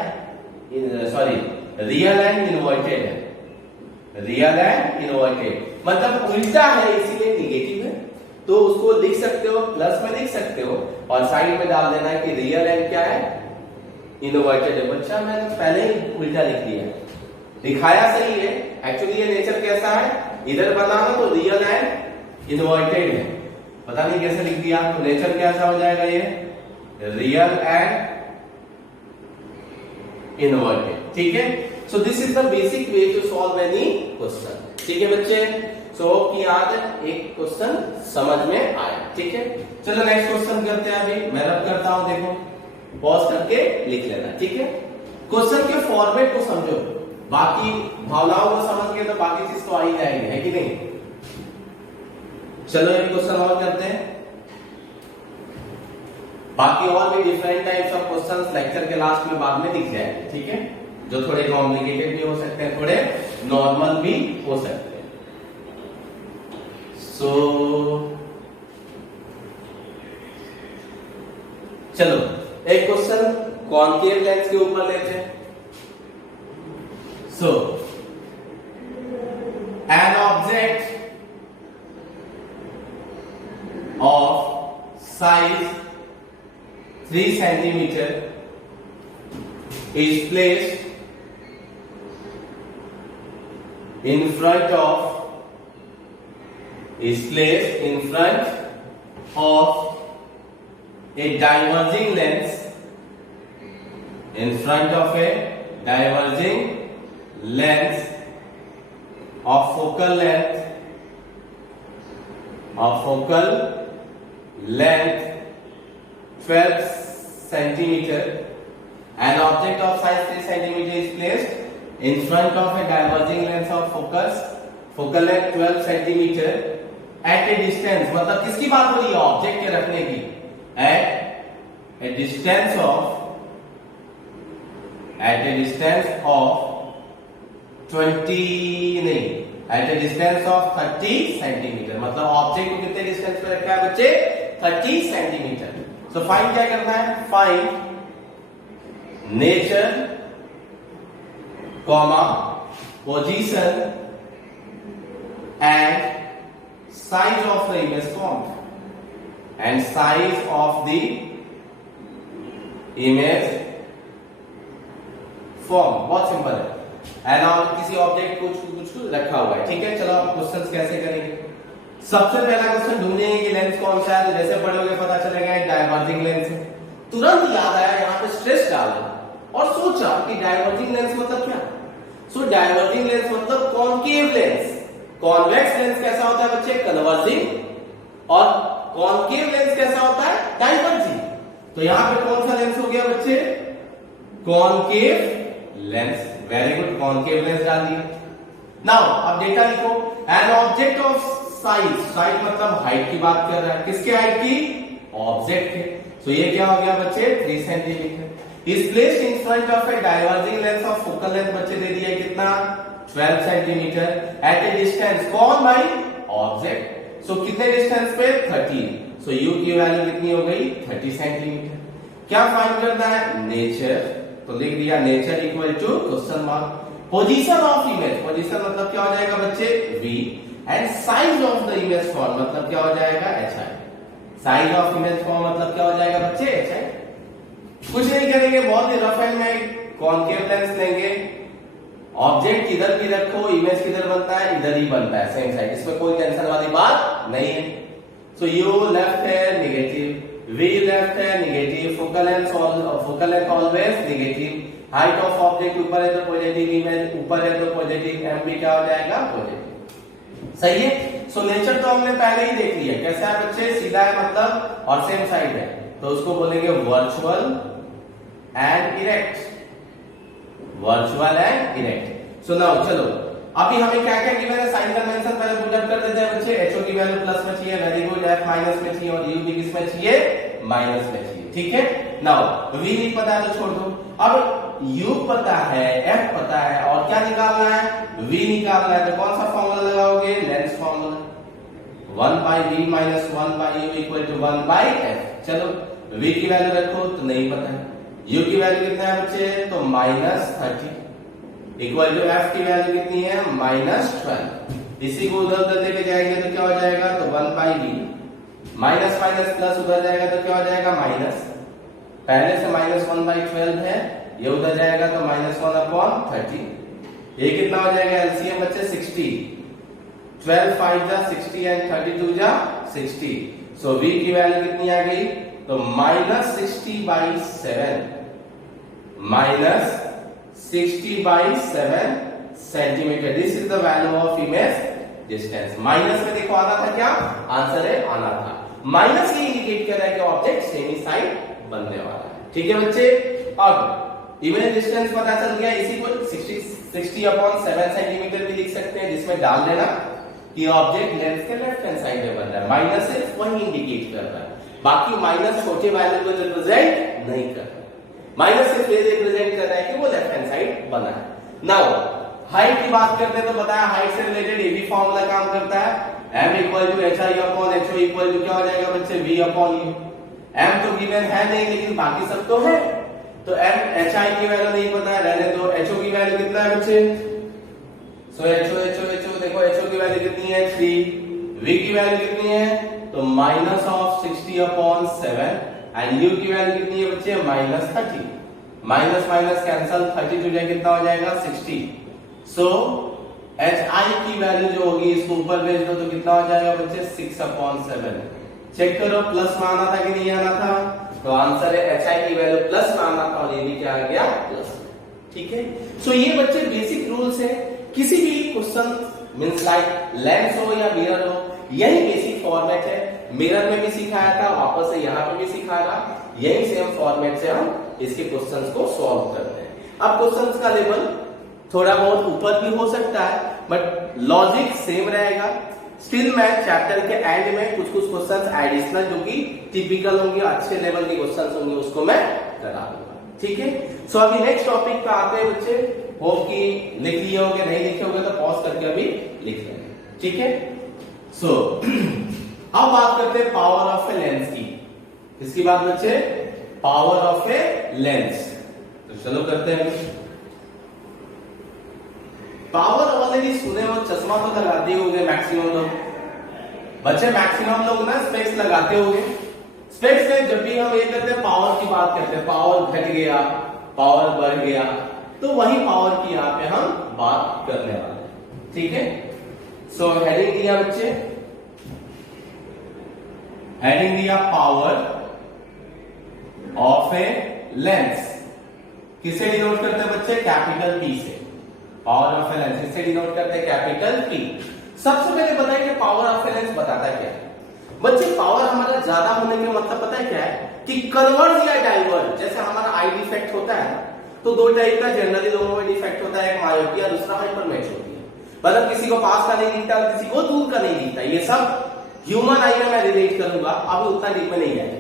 सॉरी रियल एंड इनवर्टेड है, रियल एंड इनवर्टेड मतलब उल्टा है, इसीलिए निगेटिव है। तो उसको लिख सकते हो, प्लस में लिख सकते हो और साइड में डाल देना है कि रियल एंड क्या है, इनवर्टेड है। बच्चा मैंने पहले ही उल्टा लिख दिया, दिखाया सही है, एक्चुअली ये नेचर कैसा है, इधर बनाना तो रियल एंड इनवर्टेड है, पता नहीं कैसे लिख दिया, तो नेचर कैसा हो जाएगा ये रियल एंड इनवर्टेड। ठीक है, so this is the basic way to solve any question. ठीक है बच्चे, सो कि आज एक क्वेश्चन समझ में आया। ठीक है, चलो नेक्स्ट क्वेश्चन करते हैं। अभी मैं रब करता हूं, देखो पॉज करके लिख लेना। ठीक है, क्वेश्चन के फॉर्मेट को समझो, बाकी भावनाओं को समझ के तो बाकी चीज तो आ ही जाएगी, है कि नहीं। चलो एक क्वेश्चन और करते हैं, बाकी और भी different types of questions lecture के लास्ट में बाद में दिख जाएंगे। ठीक है, जो थोड़े कॉम्प्लिकेटेड भी हो सकते हैं, थोड़े नॉर्मल भी हो सकते हैं। सो चलो एक क्वेश्चन कॉनकेव लेंस के ऊपर लेते हैं। So an object of size 3 centimeter is placed in front of a diverging lens, in front of a diverging lens of focal length 12 centimeter. An object of size 3 centimeter is placed in front of a diverging lens of focal length 12 centimeter at a distance, मतलब किसकी बात हो रही है, object के रखने की, eight a distance of 20 नहीं, at a distance of 30 centimetre, मतलब ऑब्जेक्ट को कितने डिस्टेंस पे रखा है बच्चे, 30 सेंटीमीटर। सो फाइंड क्या करना है, find nature comma position and size of the image form, and size of the image form, बहुत सिंपल है। एंड और किसी ऑब्जेक्ट को कुछ रखा हुआ है, ठीक है। चलो आप क्वेश्चंस कैसे करेंगे। सबसे पहला क्वेश्चन ढूंढेंगे कि लेंस कौन सा है, जैसे पढ़ोगे पता चलेगा डायवर्जिंग लेंस है। तुरंत याद आया, यहाँ पे स्ट्रेस डाला और सोचा कि डायवर्जिंग लेंस मतलब क्या। सो डायवर्जिंग लेंस मतलब कॉन्केव लेंस। कॉन्वेक्स लेंस कैसा होता है बच्चे, कन्वर्जिंग, और कॉन्केव लेंस कैसा होता है, डाइवर्जिंग। तो यहाँ पे कौन सा लेंस हो गया बच्चे, concave lens. Very good, concave lens डाल दिया। नाउ अब डेटा लिखो, N object of size, size मतलब हाइट की बात कर रहा है, किसके हाइट की, ऑब्जेक्ट है। सो ये क्या हो गया बच्चे, 3 centimetre. Is placed in front of A diverging lens of focal length, बच्चे दे दिया कितना, 12 सेंटीमीटर एट ए डिस्टेंस, कौन भाई, ऑब्जेक्ट। सो कितने डिस्टेंस पे, 30। सो यू की वैल्यू कितनी हो गई, 30 सेंटीमीटर। क्या फाइंड करना है, नेचर, तो लिख दिया nature equal to question mark, position of image, position मतलब क्या हो जाएगा बच्चे, v, and size of the image form मतलब क्या हो जाएगा, hi। Size of image form मतलब क्या हो जाएगा बच्चे, hi। कुछ नहीं करेंगे, बहुत ही रफ एंड में कॉन्केव लेंस लेंगे, ऑब्जेक्ट किधर भी रखो, इमेज किधर बनता है, इधर ही बनता है, सेम साइड, इसमें कोई टेंशन वाली बात नहीं है। सो यू लेफ्ट है नेगेटिव, V लेफ्ट है negative, focal length always negative, height of object ऊपर है तो पॉजिटिव, इमेज ऊपर है तो पॉजिटिव, एम भी क्या हो जाएगा, पॉजिटिव। सही है। सो नेचर तो हमने पहले ही देख लिया, कैसे है बच्चे, सीधा है मतलब और सेम साइड है, तो उसको बोलेंगे virtual and erect, virtual and erect. So now चलो अभी हमें क्या क्या गिवन है, साइन कन्वेंशन पहले पुट अप कर देते हैं बच्चे। HO की वैल्यू प्लस में चाहिए, वेरी गुड, F माइनस में चाहिए, और U भी किस में चाहिए, माइनस में चाहिए, ठीक है। नाउ V नहीं पता है तो छोड़ दो। अब U पता है, F पता है, और क्या निकालना है, V निकालना है, तो कौन सा फॉर्मूला लगाओगे, lens formula, 1/V minus 1/U equal to 1/F। चलो V की वैल्यू रखो, तो नहीं पता है। U की वैल्यू कितना है बच्चे, तो -30 इक्वल टू F की वैल्यू कितनी है, -12। इसी को उधर उधर लेके जाएंगे तो क्या हो जाएगा, तो 1/V, माइनस माइनस प्लस उधर जाएगा तो क्या हो जाएगा, माइनस, पहले से -1/12 है, ये उधर जाएगा तो -1/30। ये कितना हो जाएगा, एलसीएम बच्चे 60, 12 5 जा 60 एंड 32 जा 60। सो V की वैल्यू कितनी आ गई, तो -60/7, -60/7 centimetre. This is the value of image distance. Minus में देखो आना था क्या, आंसर है आना था। माइनस ये इंडिकेट कर रहा है कि ऑब्जेक्ट सेमी साइड बनने वाला है, ठीक है बच्चे। अब इमेज डिस्टेंस पता चल गया, इसी को 60/7 सेंटीमीटर भी लिख सकते हैं, जिसमें डाल देना कि ऑब्जेक्ट लेंस के लेफ्ट हैंड साइड में बन रहा है। माइनस सिर्फ वही इंडिकेट कर रहा है, बाकी माइनस छोटे वैल्यू को रिप्रेजेंट नहीं कर रहा। माइनस सिर्फ ये रिप्रेजेंट कर रहा है कि वो लेफ्ट हैंड साइड बना है। नाउ हाइट की बात करते हैं तो बताया हाइट से रिलेटेड ये भी फॉर्मूला काम करता है, m equal to hi/ho equal to क्या हो जाएगा बच्चे, v/u। m तो गिवन है नहीं, लेकिन बाकी सब तो है, तो m hi की वैल्यू नहीं पता है, रहने दो। ho की वैल्यू कितना है बच्चे, सो ho देखो ho की वैल्यू कितनी है, 3। v की वैल्यू कितनी है, तो -60/7, एंड u की वैल्यू कितनी है बच्चे, -30। माइनस माइनस कैंसल, 30 टू जाए कितना हो जाएगा, 60। सो hi की वैल्यू जो होगी इसको ऊपर भेज दो तो कितना हो जाएगा बच्चे, 6/7। चेक करो प्लस में आना था कि नहीं आना था, तो आंसर है hi की वैल्यू प्लस में आना था, और ये भी क्या आ गया, प्लस। ठीक है। सो ये बच्चे बेसिक रूल्स है, किसी भी क्वेश्चन मींस लाइक लेंस हो या मिरर हो, यही बेसिक फॉर्मेट है। मिरर में भी सिखाया था, वापस से यहाँ पे भी सिखाया, यही सेम फॉर्मेट से हम इसके क्वेश्चंस को सॉल्व करते हैं। अब क्वेश्चंस का लेवल थोड़ा बहुत ऊपर भी हो सकता है, बट लॉजिक सेम रहेगा, स्टिल मैं चैप्टर के एंड में कुछ क्वेश्चंस एडिशनल जो कि टिपिकल होंगे, अच्छे लेवल के क्वेश्चंस होंगे, उसको मैं करा दूंगा। ठीक है, सो अभी नेक्स्ट टॉपिक पे आते हैं बच्चे। होप कि लिख लिए होगे, नहीं लिखे होगे तो पॉज करके अभी लिख लेंगे। ठीक है, सो अब बात करते हैं पावर ऑफ ए लेंस की। इसकी बात बच्चे, पावर ऑफ ए लेंस। तो चलो करते हैं। पावर ऑलरेडी सुने हो, चश्मा तो लगाते होंगे मैक्सिमम लोग बच्चे, मैक्सिमम लोग ना स्पेक्स लगाते होंगे। स्पेक्स से जब भी हम ये करते हैं पावर की बात करते हैं, पावर घट गया, पावर बढ़ गया, तो वही पावर की यहाँ पे हम बात करने वाले हैं। ठीक है, सो हेडिंग दिया बच्चे, हेडिंग दिया पावर ऑफ ए लेंस। किसे डिनोट करते हैं बच्चे? कैपिटल पी से। पावर ऑफ ए लेंस किसे डिनोट करते हैं? Capital P. सबसे पहले बताइए कि पावर ऑफ ए लेंस बताता क्या है बच्चे। पावर हमारा ज्यादा होने का मतलब पता है क्या है? कि कन्वर्ज या डाइवर्ज। जैसे हमारा आई डिफेक्ट होता है तो दो टाइप का जनरली लोगों में डिफेक्ट होता है, एक मायोपिया, दूसरा हाइपरमेट्रोपिया। मतलब किसी को पास का नहीं दिखता, किसी को दूर का नहीं दिखता। ये सब ह्यूमन आई में मैं रिलेट करूंगा, अभी उतना डीप में नहीं जाएगा।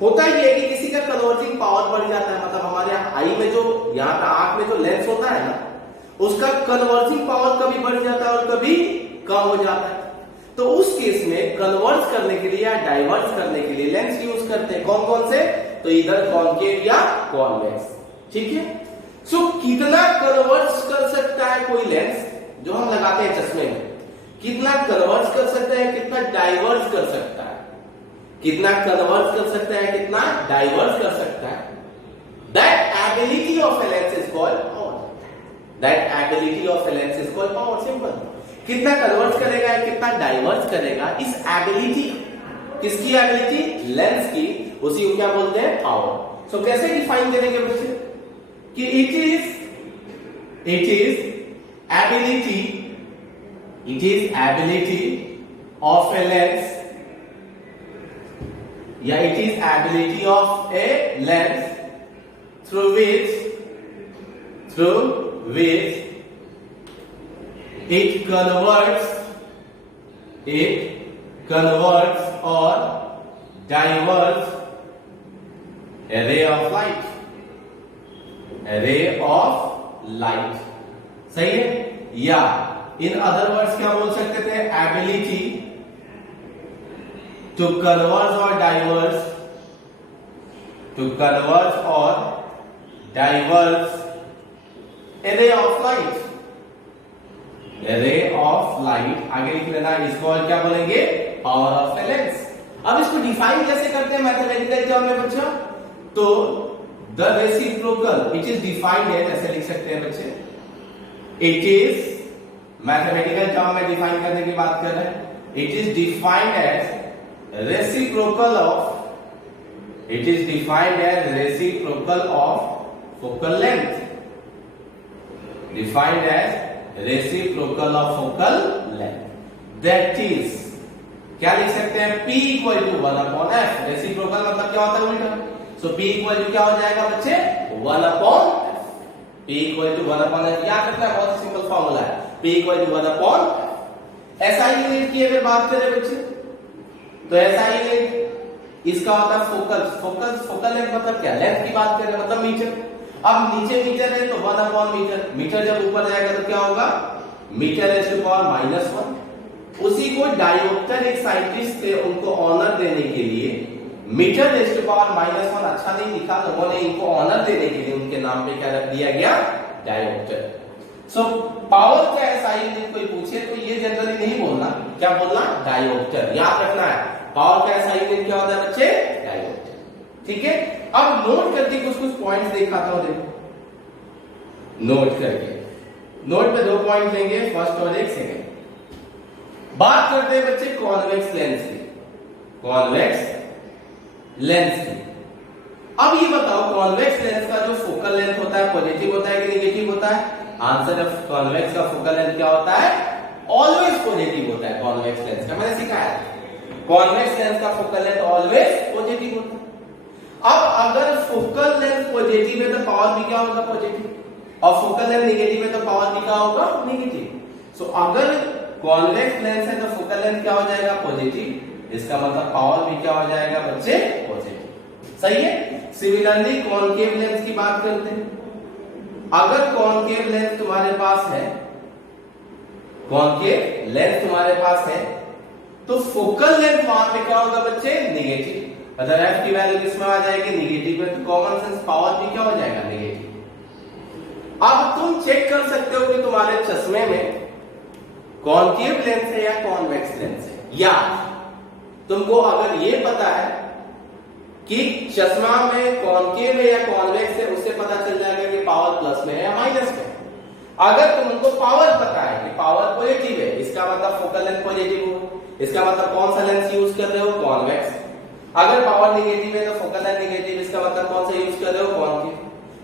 होता ही है कि किसी का कन्वर्जिंग पावर बढ़ जाता है, मतलब हमारे आई में जो यहाँ का आंख में जो लेंस होता है ना, उसका कन्वर्जिंग पावर कभी बढ़ जाता है और कभी कम हो जाता है। तो उस केस में कन्वर्ज करने के लिए या डाइवर्ज करने के लिए लेंस यूज करते हैं। कौन कौन से? तो इधर कॉन्केव या कॉन्वेक्स। ठीक है, सो कितना कन्वर्ज कर सकता है कोई लेंस जो हम लगाते हैं चश्मे में? कितना कन्वर्ज कर सकता है, कितना डाइवर्ज कर सकता है? कितना कन्वर्ज कर सकता है, कितना डाइवर्ज कर सकता है? That ability of a lens is called power. That ability of a lens is called power. Simple. कितना कन्वर्ज करेगा, कितना डाइवर्ज करेगा, इस एबिलिटी, किसकी एबिलिटी? लेंस की, उसी को क्या बोलते हैं? पावर। सो कैसे डिफाइन करेंगे बच्चे? कि it is ability of a lens, या it is ability of a lens through which it converts or diverts a ray of light. सही है? या इन अदर वर्ड्स क्या बोल सकते थे? एबिलिटी टू कन्वर्ट और diverse a ray of light। आगे लिख लेना, इसको और क्या बोलेंगे? Power of a lens. अब इसको डिफाइन कैसे करते हैं मैथमेटिकल टर्म में बच्चा? तो the reciprocal, it is defined है, ऐसे लिख सकते हैं बच्चे। इट इज मैथमेटिकल टर्म में डिफाइन करने की बात कर रहे हैं। It is defined as reciprocal of focal length. Defined as reciprocal of focal length. That is, क्या लिख सकते हैं? P equal to 1 upon F। Reciprocal मतलब क्या होता है? उल्टा। So P equal to क्या हो जाएगा बच्चे? 1 upon F। P equal to 1 upon F याद रखना, बहुत सिंपल फॉर्मूला है। P equal to 1 upon SI unit की अगर बात करें बच्चे, तो SI यूनिट इसका होता है फोकल लेंथ। मतलब क्या? लेंथ की बात करें मतलब मीटर। अब नीचे मीटर है तो 1 अपॉन मीटर। मीटर जब ऊपर जाएगा तो क्या होगा? Metre raise to power -1। उसी को डायोप्टर एक साइंटिस्ट थे, उनको ऑनर देने के लिए मीटर रेज़ टू पावर -1 अच्छा नहीं लिखा, लोगों ने इनको ऑनर देने के लिए उनके नाम पे क्या रख दिया गया? डायोप्टर। सो पावर क्या है? साइंटिस्ट कोई पूछे तो ये जनरली नहीं बोलना, क्या बोलना? डायोप्टर। याद रखना है पावर क्या है, साइंटिस्ट क्या होता है बच्चे? डायोप्टर। ठीक है, अब नोट करके कुछ पॉइंट्स दिखाता हूं। देखो नोट करके, नोट पे 2 पॉइंट लेंगे, फर्स्ट और एक सेकंड। बात करते हैं बच्चे कॉन्वेक्स लेंस की। कॉन्वेक्स लेंस की अब ये बताओ, कॉन्वेक्स लेंस का जो फोकल लेंथ होता है पॉजिटिव होता है कि नेगेटिव होता है? आंसर ऑफ कॉन्वेक्स का फोकल लेंथ क्या होता है? ऑलवेज पॉजिटिव होता है। कॉन्वेक्स लेंस का मैंने सिखाया, कॉन्वेक्स लेंस का फोकल लेंथ ऑलवेज पॉजिटिव होता है। अब अगर फोकल लेंथ पॉजिटिव है तो पावर भी क्या होगा? पॉजिटिव। और फोकल लेंथ नेगेटिव है तो पावर भी क्या होगा? नेगेटिव। सो अगर कॉन्वेक्स लेंस है तो फोकल लेंथ क्या हो जाएगा, पॉजिटिव। इसका मतलब पावर भी क्या हो जाएगा बच्चे, पॉजिटिव। सही है। सिमिलरली कॉनकेव लेंस की बात करते हैं। अगर कॉनकेव लेंस तुम्हारे पास है, कॉनकेव लेंस तुम्हारे पास है, तो फोकल लेंथ वहां पे क्या होगा बच्चे, नेगेटिव। अगर एफ की वैल्यू किसमें आ जाएगी, नेगेटिव में, तो कॉमन सेंस पावर भी क्या हो जाएगा, नेगेटिव। अब तुम चेक कर सकते हो कि तुम्हारे चश्मे में कॉनकेव लेंस है या कॉन्वेक्स लेंस है, या तुमको अगर ये पता है कि चश्मा में कॉनकेव है या कॉन्वेक्स है, उससे पता चल जाएगा कि पावर प्लस में है या माइनस में। अगर तुमको पावर पता है कि पावर पॉजिटिव है, इसका मतलब फोकल लेंथ पॉजिटिव हो, इसका मतलब कौन सा लेंस यूज कर रहे हो, कॉन्वेक्स। अगर पावर नेगेटिव है तो फोकल लेंथ नेगेटिव, इसका मतलब कौन सा यूज कर रहे हो, कॉनकेव।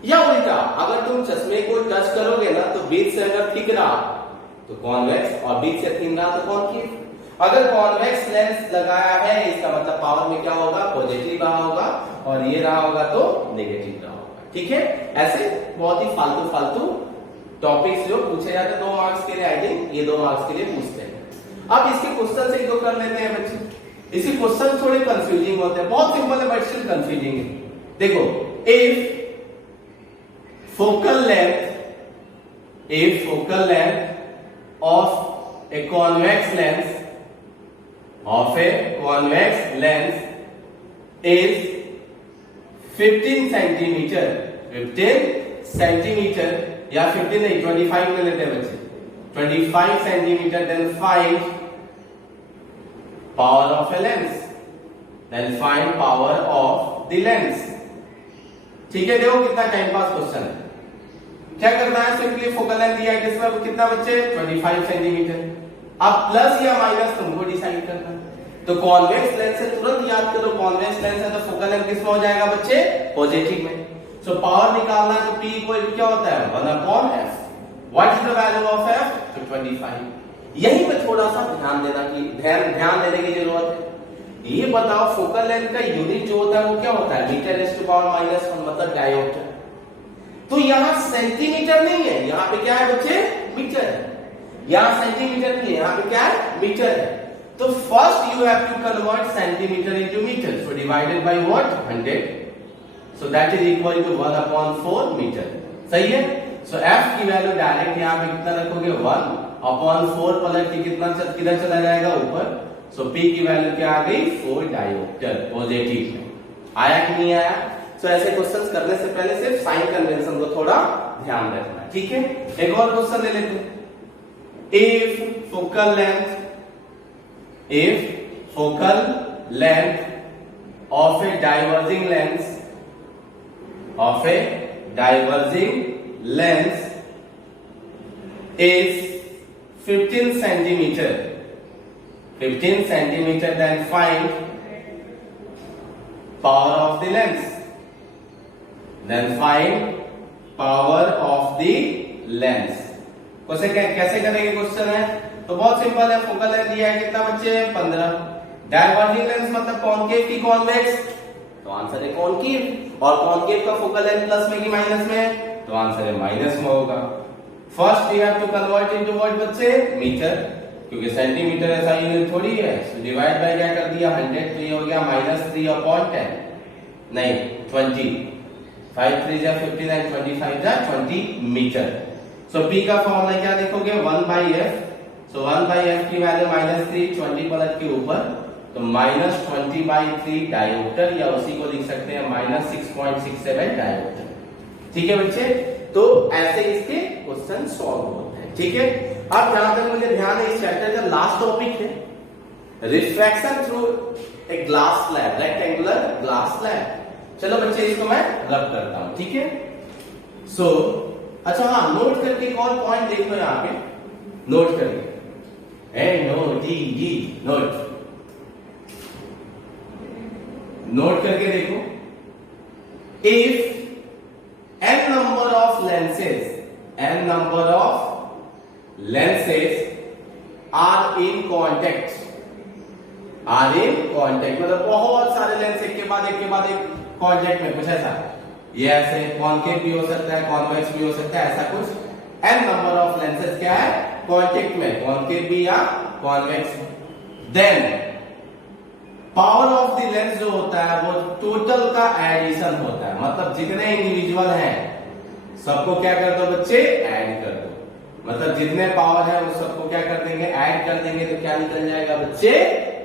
या उल्टा, अगर तुम चश्मे को टच करोगे ना तो बीच से अगर थिक रहा तो कॉन्वेक्स और बीच से थिन रहा तो कॉनकेव। अगर कॉन्वेक्स लेंस लगाया है, इसका मतलब पावर में क्या होगा, पॉजिटिव रहा होगा, और ये रहा होगा तो नेगेटिव रहा होगा। ठीक है। ऐसे बहुत ही फालतू फालतू टॉपिक्स जो पूछे जाते हैं 2 मार्क्स के लिए, आई थिंक ये 2 मार्क्स के लिए पूछते हैं। अब इसके क्वेश्चन से दो कर लेते हैं बच्चे। इसी क्वेश्चन थोड़े कंफ्यूजिंग होते हैं, बहुत सिंपल है बट स्टिल कंफ्यूजिंग है। देखो, if focal length of a convex lens is 15 centimeter, 15 centimeter या 15 नहीं 25 में लेते हैं बच्चे, 25 centimetre, then find power of a lens, then find power of the lens। ठीक है। देखो कितना टाइम पास क्वेश्चन है। क्या करना है, सिंपली फोकल लेंथ दिया है किसमें, कितना बच्चे, 25 सेंटीमीटर। अब प्लस या माइनस तुमको डिसाइड करना है। तो कॉन्वेक्स लेंस से तुरंत याद करो, कॉन्वेक्स लेंस है तो फोकल लेंथ किसमें हो जाएगा बच्चे, पॉजिटिव में। सो पावर निकालना है तो P इक्वल क्या होता है, 1/f। What is the value of f, तो 25। यही पे थोड़ा सा ध्यान देना की ध्यान देने की जरूरत है। ये बताओ फोकल लेंथ का यूनिट जो होता है वो क्या होता है, मीटर रेज़ टू पावर -1, मतलब डायोप्टर। तो यहां सेंटीमीटर नहीं है, यहां पे क्या है बच्चे, मीटर है। यहां सेंटीमीटर नहीं है, यहां पे क्या है, मीटर है। तो first you have to convert centimetre into metre, so divided by what, 100, so that is equal to 1/4 metre. सही है। सो f की वैल्यू डायरेक्ट यहां पे कितना रखोगे, 1/4 पलट के किधर चला जाएगा, ऊपर। सो p की वैल्यू क्या आ गई, 4 डायोप्टर, पॉजिटिव में। आया कि नहीं आया। तो ऐसे क्वेश्चंस करने से पहले सिर्फ साइन कन्वेंशन को थोड़ा ध्यान रखना है। ठीक है। एक और क्वेश्चन ले लेते हैं। If focal length of A diverging lens is 15 centimetre, then find power of the lens। कैसे करेंगे क्वेश्चन है, तो बहुत सिंपल है। फोकल लेंथ दिया है कितना बच्चे, 15। डाइवर्जिंग लेंस मतलब कॉनकेव की कॉन्वेक्स, तो आंसर है कॉनकेव। और कॉनकेव का फोकल लेंथ प्लस में कि माइनस में, तो आंसर है माइनस में होगा। First you have to convert into what बच्चे, मीटर, क्योंकि सेंटीमीटर ऐसा यूनिट थोड़ी है। सो डिवाइड बाय क्या कर दिया, 100, तो ये हो गया -3/10, नहीं 20। 5 3 जा 15 and 25 जा 20 मीटर। सो P का फॉर्मूला क्या देखोगे, 1/f। सो 1/f की वैल्यू -3, 20 पलट के ऊपर, तो -20/3 डायोप्टर, या उसी को लिख सकते हैं -6.67 डायोप्टर। ठीक है बच्चे। तो ऐसे इसके क्वेश्चन सॉल्व होते हैं। ठीक है। अब जहां तक मुझे ध्यान है, इस चैप्टर का लास्ट टॉपिक है refraction through a glass slab, rectangular glass slab. चलो बच्चे इसको मैं रब करता हूं। ठीक है। सो अच्छा, हाँ, नोट करके एक और पॉइंट देख लो, यहां पे नोट करके, नोट करके देखो। If n number of lenses are in contact, मतलब बहुत सारे लेंस एक के बाद एक कांटेक्ट में, कुछ ऐसा, ये ऐसे कॉनकेव भी हो सकता है, कॉन्वेक्स भी हो सकता है, ऐसा कुछ। n नंबर ऑफ लेंसेज क्या है, कॉन्टेक्ट में, कॉन्केव भी या convex. Then power of the lens जो होता है वो टोटल का एडिशन होता है, मतलब जितने इंडिविजुअल हैं सबको क्या कर दो बच्चे, ऐड कर दो। मतलब जितने पावर है वो सबको क्या कर देंगे, ऐड कर देंगे, तो क्या निकल जाएगा बच्चे,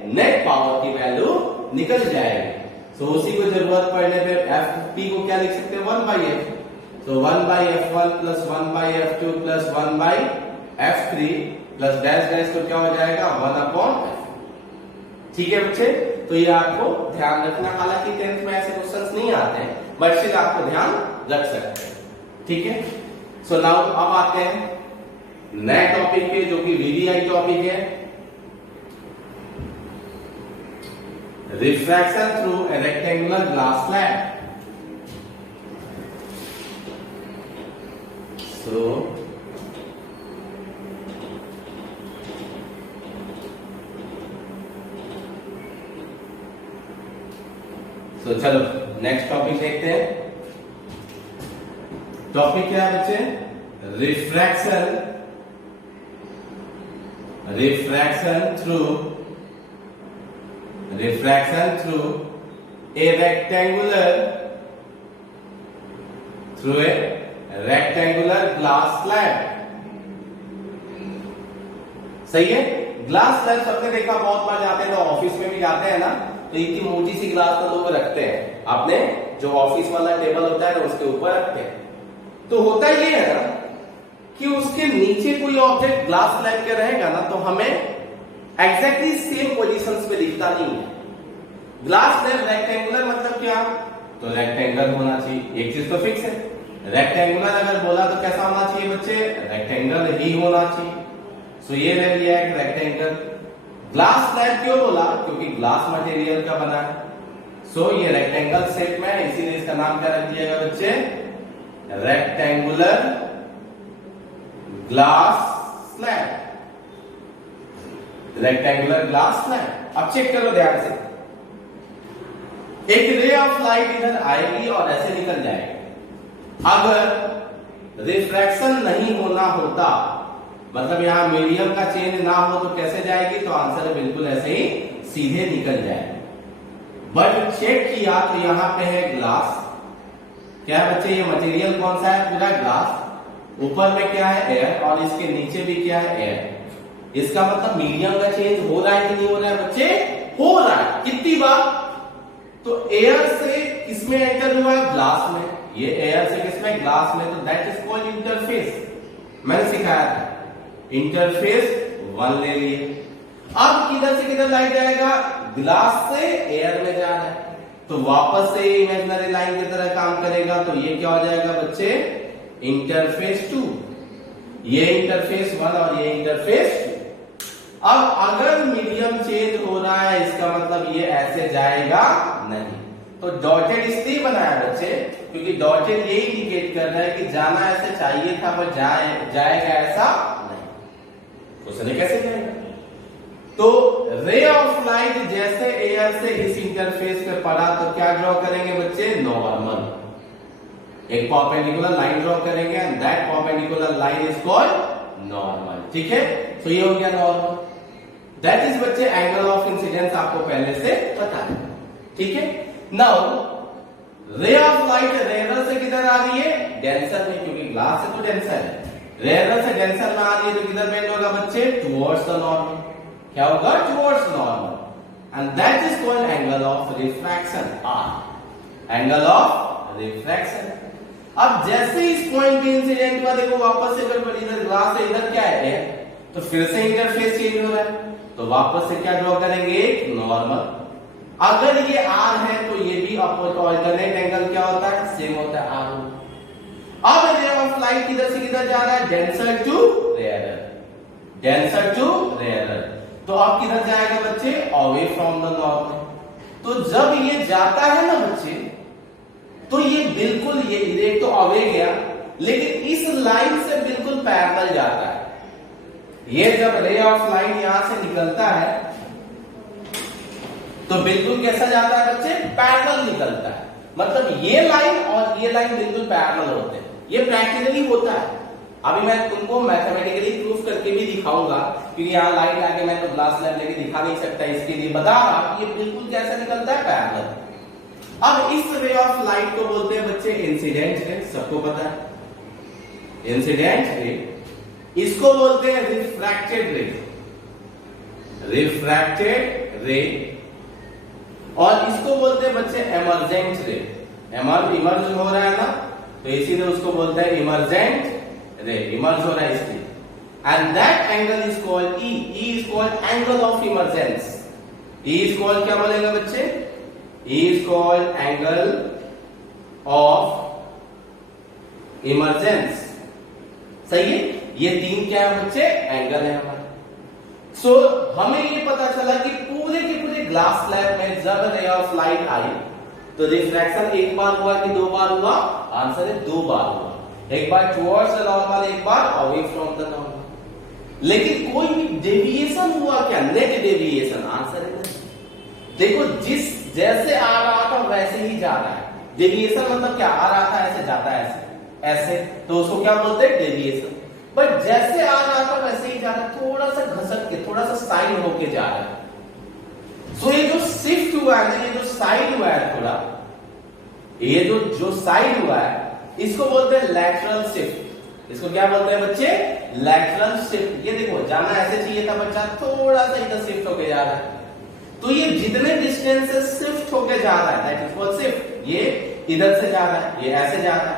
नेट पावर की वैल्यू निकल जाएगी। तो उसी को जरूरत पड़ने पे Fp को क्या लिख सकते हैं, 1/f। तो 1/f1 plus 1/f2 plus 1/f3 plus dash dash तो क्या हो जाएगा, 1/f। ठीक है बच्चे, तो ये आपको ध्यान रखना। हालांकि 10th में ऐसे क्वेश्चंस नहीं आते हैं, बट स्टिल आपको ध्यान रख सकते हैं। ठीक है, सो नाउ अब आते हैं नए टॉपिक पे, जो कि वीडीआई टॉपिक है, refraction through a rectangular glass slab. So चलो नेक्स्ट टॉपिक देखते हैं। टॉपिक क्या है बच्चे, refraction through a rectangular glass slab. सही है, ग्लास स्लैब सबने देखा, बहुत बार जाते हैं तो ऑफिस में भी जाते हैं ना, तो इतनी मोटी सी ग्लास का लोग रखते हैं, आपने जो ऑफिस वाला टेबल होता है ना उसके ऊपर रखते हैं। तो होता ये है ना कि उसके नीचे कोई ऑब्जेक्ट ग्लास स्लैब के रहेगा ना, तो हमें एग्जैक्टली सेम पोजीशंस पे दिखता नहीं है। ग्लास स्लैब रेक्टेंगुलर मतलब क्या, तो रेक्टेंगल होना चाहिए, एक चीज तो फिक्स है। रेक्टेंगुलर अगर बोला तो कैसा होना चाहिए बच्चे, रेक्टेंगल ही होना चाहिए। सो ये ले लिया एक रेक्टेंगल। ग्लास स्लैब क्यों बोला, क्योंकि ग्लास मटेरियल का बना है। सो ये रेक्टेंगल शेप में है, इसीलिए इसका नाम क्या रख दिया बच्चे, rectangular glass slab. Rectangular glass slab. अब चेक करो ध्यान से, एक रे ऑफ लाइट इधर आएगी और ऐसे निकल जाएगी। अगर रिफ्रैक्शन नहीं होना होता, मतलब यहां मीडियम का चेंज ना हो, तो कैसे जाएगी, तो आंसर बिल्कुल ऐसे ही सीधे निकल जाएगा। बट चेक किया तो यहां पे है ग्लास। क्या बच्चे, ये मटेरियल कौन सा है, पूरा ग्लास। ऊपर में क्या है, एयर, और इसके नीचे भी क्या है, एयर। इसका मतलब मीडियम का चेंज हो रहा है कि नहीं हो रहा है बच्चे, हो रहा है। कितनी बार, तो एयर से किसमें एंटर हुआ है, ग्लास में। ये एयर से किसमें, ग्लास में, तो दैट इज कॉल्ड इंटरफेस। मैंने सिखाया था, इंटरफेस 1 ले लिए। अब किधर से किधर लाइट जाएगा, ग्लास से एयर में जा रहा है, तो वापस से इमेजिनरी लाइन की तरह काम करेगा। तो ये क्या हो जाएगा बच्चे, इंटरफेस 2। ये इंटरफेस 1 और ये इंटरफेस 2। अब अगर मीडियम चेंज हो रहा है, इसका मतलब ये ऐसे जाएगा नहीं। तो डॉटेड इसलिए बनाया बच्चे, क्योंकि डॉटेड ये इंडिकेट कर रहा है कि जाना ऐसे चाहिए था, पर जाएगा ऐसा नहीं। उसने कैसे जाएगा, तो रे ऑफ लाइट जैसे एयर से इस इंटरफेस पे पड़ा, तो क्या ड्रॉ करेंगे बच्चे, नॉर्मल। एक परपेंडिकुलर लाइन ड्रॉ करेंगे, and that perpendicular line is called normal. ठीक है, तो ये हो गया नॉर्मल। दैट इज बच्चे एंगल ऑफ इंसिडेंस, आपको पहले से पता है। ठीक है, now ray of light rare से किधर आ रही है, डेंसर में, क्योंकि ग्लास से तो डेंसर है। रेयर से डेंसर में आ रही है, तो किधर बेंड होगा बच्चे, टुवर्ड्स द नॉर्मल। क्या होगा, towards normal, and that is called angle of refraction, R. Angle of refraction. अब जैसे इस पॉइंट पे इंसिडेंट हुआ, देखो वापस से अगर इधर ग्लास है, इधर क्या है, तो फिर से इंटरफेस चेंज हो रहा है, तो वापस से क्या ड्रॉ करेंगे, एक नॉर्मल। अगर ये आर है, तो ये भी अल्टरनेट एंगल क्या होता है, सेम होता है, आर। अब रे ऑफ लाइट किधर से किधर जा रहा है, denser to rarer, denser to rarer. तो अब किधर जाएगा बच्चे, अवे फ्रॉम द नॉर्मल। तो जब ये जाता है ना बच्चे, तो ये बिल्कुल ये तो अवे गया, लेकिन इस लाइन से बिल्कुल पैरेलल जाता है। ये जब रे ऑफ लाइट यहां से निकलता है, तो बिल्कुल कैसा जाता है बच्चे, पैरेलल निकलता है। मतलब ये लाइन और ये लाइन बिल्कुल पैरेलल होते हैं। ये प्रैक्टिकली होता है, अभी मैं तुमको मैथमेटिकली प्रूफ करके भी दिखाऊंगा, क्योंकि यहाँ लाइट आके मैं तो ग्लास स्लैब लेके दिखा नहीं सकता, इसके लिए बता रहा कि ये बिल्कुल कैसा निकलता है, पैरेलल। अब इस रे ऑफ लाइट को बोलते हैं बच्चे इंसिडेंट रे, सबको पता है इंसिडेंट रे। इसको बोलते हैं रिफ्रैक्टेड रे, रिफ्रैक्टेड रे। और इसको बोलते हैं बच्चे इमर्जेंट रे, इमर्ज हो रहा है ना, तो इसीलिए उसको बोलते हैं इमर्जेंट रे, इमर्ज हो रहा है इसलिए। And that angle is called E, E is called angle of emergence. E is called क्या बोलेगा बच्चे, E is called angle of emergence. सही है, ये तीन क्या है बच्चे, एंगल है हमारे। सो हमें ये पता चला कि पूरे के पूरे ग्लास स्लैब में जब रे ऑफ लाइट आई तो रिफ्रैक्शन एक बार हुआ कि दो बार हुआ, आंसर है दो बार हुआ। एक बार टुवर्ड्स द नॉर्मल, एक बार अवे फ्रॉम द नॉर्मल। लेकिन कोई भी डेविएशन हुआ क्या, नेट डेविएशन, आंसर है नहीं। देखो जिस जैसे आ रहा था वैसे ही जा रहा है। डेविएशन मतलब क्या, आ रहा था ऐसे जाता है ऐसे ऐसे, तो उसको क्या बोलते हैं, डेविएशन। बट जैसे आ रहा था वैसे ही जा रहा है, थोड़ा सा घसक के, थोड़ा सा साइड होके जा रहा है। सो ये जो शिफ्ट हुआ है, ये जो साइड हुआ है थोड़ा, ये जो साइड हुआ है, इसको बोलते हैं लैटरल शिफ्ट। इसको क्या बोलते हैं बच्चे, लैटरल शिफ्ट। ये देखो जाना ऐसे चाहिए था बच्चा, थोड़ा सा इधर शिफ्ट होके जा रहा है। तो ये जितने डिस्टेंस से शिफ्ट होके जा रहा है, दैट इज कॉल्ड शिफ्ट। ये इधर से जा रहा है, ये ऐसे जा रहा है।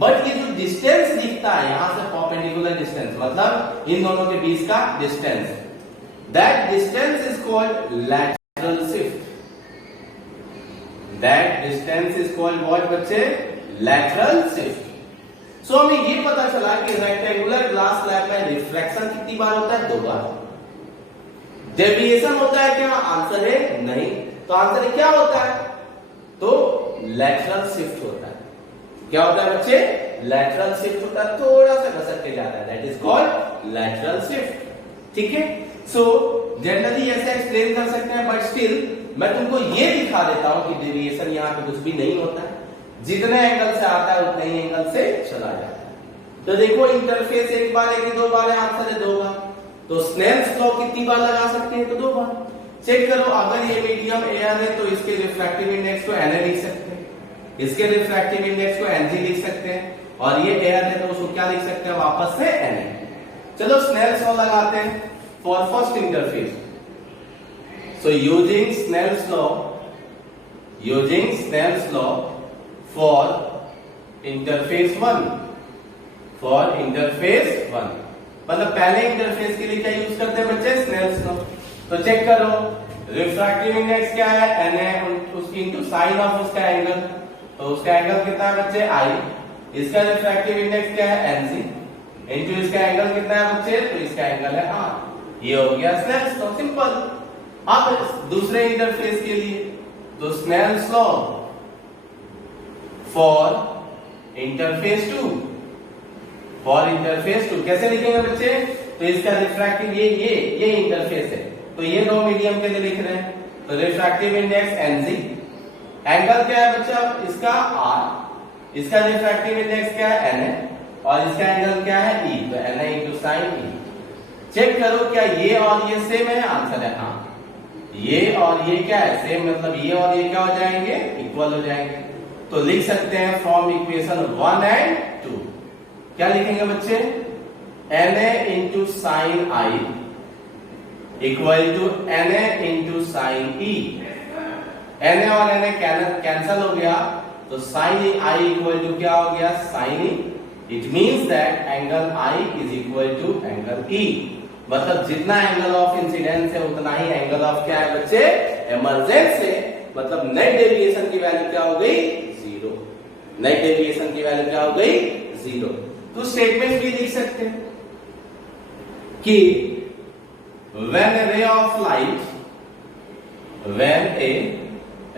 बट ये जो डिस्टेंस दिखता है यहां से परपेंडिकुलर डिस्टेंस, मतलब इन दोनों के बीच का distance, that distance is called lateral shift. That distance is called what बच्चे, लैटरल शिफ्ट। सो हमें ये पता चला कि रेक्टेंगुलर ग्लास स्लैब में रिफ्रैक्शन कितनी बार होता है, दो बार। डेविएशन होता है क्या, आंसर है नहीं। तो आंसर क्या होता है, तो लैटरल शिफ्ट होता है। क्या होता है बच्चे, लैटरल शिफ्ट होता है, थोड़ा सा घसक के जाता है, that is called lateral shift. ठीक है, सो जनरली ऐसे एक्सप्लेन कर सकते हैं, बट स्टिल मैं तुमको ये दिखा देता हूं कि डेविएशन यहां पे कुछ भी नहीं होता है, जितने एंगल से आता है उतने ही एंगल से चला जाता है। तो देखो इंटरफेस एक बार है कि दो बार है, आंसर है दो बार। तो स्नेल्स लॉ कितनी बार लगा सकते हैं, तो दो बार। चेक करो, अगर ये मीडियम एयर है तो इसके रिफ्रैक्टिव इंडेक्स को Na लिख सकते हैं, इसके रिफ्रैक्टिव इंडेक्स को Ng लिख सकते हैं, और ये एयर है तो उसको क्या लिख सकते हैं वापस से Na। चलो स्नेल्स लॉ लगाते हैं for first interface. So using Snell's law for interface 1, for interface 1, मतलब पहले इंटरफेस के लिए क्या यूज करते हैं बच्चे, स्नेल्स लॉ। तो चेक करो, रिफ्रैक्टिव इंडेक्स क्या है, Na, उसकी इनटू साइन ऑफ उसका एंगल, तो उसका एंगल कितना है बच्चे, I। इसका रिफ्रैक्टिव इंडेक्स क्या है, Nc, इनटू इसका एंगल कितना है बच्चे, तो इसका एंगल है R। ये हो गया स्नेल्स लॉ, सिंपल। अब दूसरे इंटरफेस के लिए, तो Snell's law for interface 2, for interface 2 कैसे लिखेंगे बच्चे, तो इसका रिफ्रैक्टिव ये इंटरफेस है, तो ये दो मीडियम के लिए लिख रहे हैं, तो रिफ्रैक्टिव इंडेक्स Nc, एंगल क्या है बच्चा इसका R, इसका रिफ्रैक्टिव इंडेक्स क्या है Na, और इसका एंगल क्या है E, तो Na into sine E। Check करो क्या ये और ये सेम है, आंसर है हाँ। ये और ये क्या है, सेम, मतलब ये और ये क्या हो जाएंगे, इक्वल हो जाएंगे। तो लिख सकते हैं फ्रॉम इक्वेशन 1 एंड 2, क्या लिखेंगे बच्चे, Na into sine I equal to Na into sine E। Na और Na कैंसल हो गया, तो साइन I इक्वल टू क्या हो गया, sine E। It means that angle I is equal to angle E। मतलब जितना एंगल ऑफ इंसिडेंस है उतना ही एंगल ऑफ क्या है बच्चे, इमर्जेंस है। मतलब नेट डेविएशन की वैल्यू क्या हो गई, 0। नेट डेविएशन की वैल्यू क्या हो गई, 0। तो स्टेटमेंट भी लिख सकते हैं कि when a ray of light, when a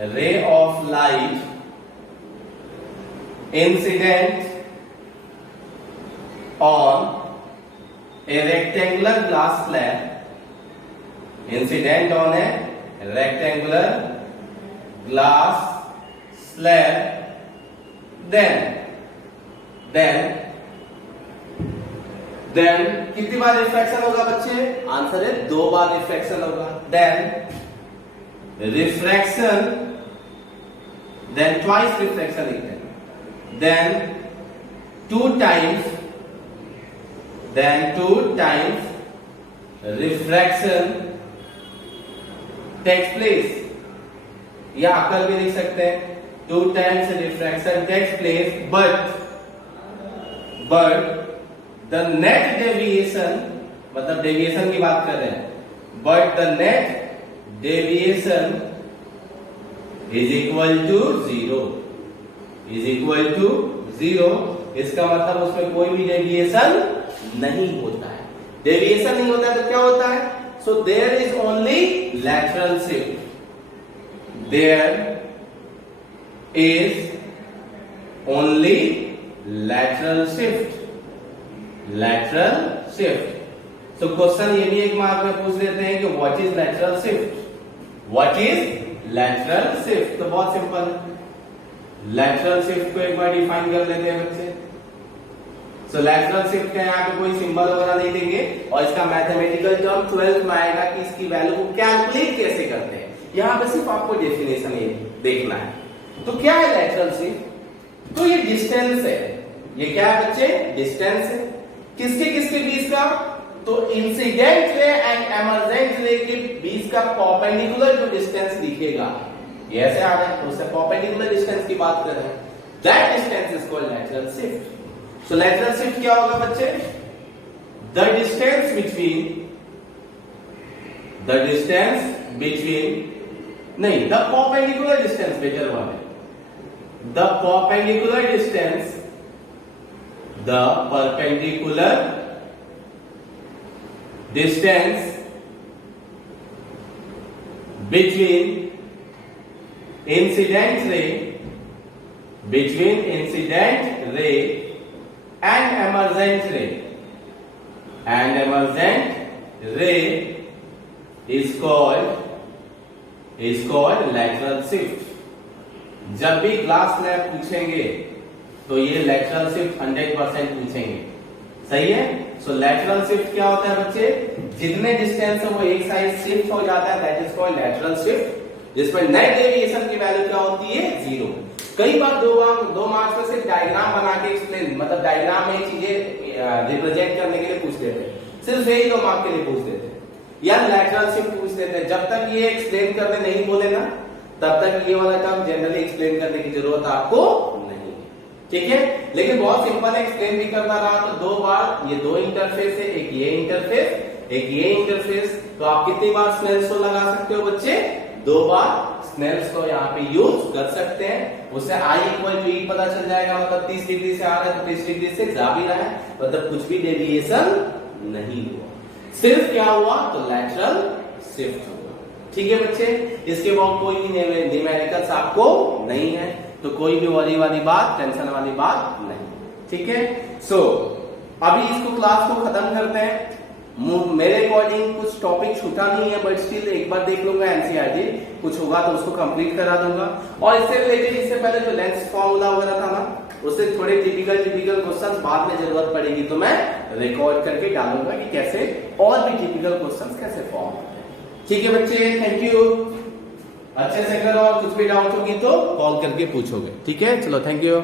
ray of light incident on a rectangular glass slab, incident on a rectangular glass slab, then then कितनी बार रिफ्रैक्शन होगा बच्चे? आंसर है 2 बार रिफ्रैक्शन होगा। Then refraction, then twice refraction लिखते हैं, then 2 times, then 2 times refraction takes place, या अकल भी लिख सकते हैं 2 times refraction takes place, but the net deviation, मतलब डेविएशन की बात कर रहे हैं, but the net deviation is equal to 0, is equal to 0। इसका मतलब उसमें कोई भी डेविएशन नहीं होता है। डेविएशन नहीं होता है तो क्या होता है? So there is only lateral shift, there is only lateral shift, lateral shift. So question ये भी एक मार्क में पूछ लेते हैं कि what is lateral shift, what is lateral shift. तो बहुत सिंपल, लैटरल शिफ्ट को एक बार डिफाइन कर लेते हैं बच्चे। सो लैटरल शिफ्ट का यहाँ पे कोई सिंबल वगैरह नहीं देंगे, और इसका मैथमेटिकल टर्म 12th में आएगा कि इसकी वैल्यू को कैलकुलेट कैसे करते हैं। यहाँ पे सिर्फ आपको डेफिनेशन ये देखना है। तो क्या है लैटरल शिफ्ट? तो ये डिस्टेंस है। ये क्या है बच्चे? डिस्टेंस है। किसके किसके बीच का? तो इंसिडेंट रे एंड एमर्जेंट रे के बीच का परपेंडिकुलर जो डिस्टेंस दिखेगा, ये ऐसे आ रहा है, तो उससे परपेंडिकुलर डिस्टेंस की बात कर रहे हैं, that distance is called lateral shift. So lateral shift क्या होगा बच्चे? द डिस्टेंस बिटवीन नहीं, the perpendicular distance, better one है, the perpendicular distance, the perpendicular distance between incident ray and emergent ray is called lateral shift। जब भी class में पूछेंगे तो ये lateral shift 100% पूछेंगे, सही है। सो लैटरल शिफ्ट क्या होता है बच्चे? जितने डिस्टेंस है वो एक साइड शिफ्ट हो जाता है, that is called lateral shift, जिसमें नेट डेविएशन की वैल्यू क्या होती है? 0। कई बार दो मार्क्स में सिर्फ डायग्राम बना के एक्सप्लेन, मतलब डायग्राम में चीजें रिप्रेजेंट करने के लिए पूछ लेते हैं, सिर्फ यही 2 मार्क के लिए पूछ लेते हैं, या लैटरल शिफ्ट पूछ लेते हैं। जब तक ये एक्सप्लेन करने नहीं बोले ना, तब तक ये वाला टर्म जनरली एक्सप्लेन करने की जरूरत आपको नहीं, ठीक है। लेकिन बहुत सिंपल एक्सप्लेन भी करता रहा तो 2 बार, ये 2 इंटरफेस है, एक ये इंटरफेस, एक ये इंटरफेस, तो आप कितनी बार स्नेल्स लॉ लगा सकते हो बच्चे? 2 बार स्नेल्स लॉ यहाँ पे यूज कर सकते हैं। उससे I इक्वल टू E पता चल जाएगा, मतलब 30 डिग्री से आ रहा है तो 30 डिग्री से जा भी रहा है, मतलब कुछ भी डेविएशन नहीं हुआ, सिर्फ क्या हुआ? तो लैटरल शिफ्ट हुआ, ठीक है बच्चे। इसके बाद कोई भी न्यूमेरिकल्स आपको नहीं है, तो कोई भी वरी वाली बात, टेंशन वाली बात नहीं, ठीक है। सो अभी इसको क्लास को खत्म करते हैं। मेरे अकॉर्डिंग कुछ टॉपिक छूटा नहीं है, बट स्टिल एक बार देख लूंगा एनसीईआरटी, कुछ होगा तो उसको कंप्लीट करा दूंगा। और इससे रिलेटेड इससे पहले जो लेंस फॉर्मूला वगैरह था ना, उससे थोड़े टिपिकल क्वेश्चंस बाद में जरूरत पड़ेगी तो मैं रिकॉर्ड करके डालूंगा कि कैसे और भी टिपिकल क्वेश्चंस कैसे फॉर्म होते हैं, ठीक है बच्चे। थैंक यू, अच्छे से करो, और कुछ भी डाउट होगी तो कॉल करके पूछोगे, ठीक है। चलो, थैंक यू।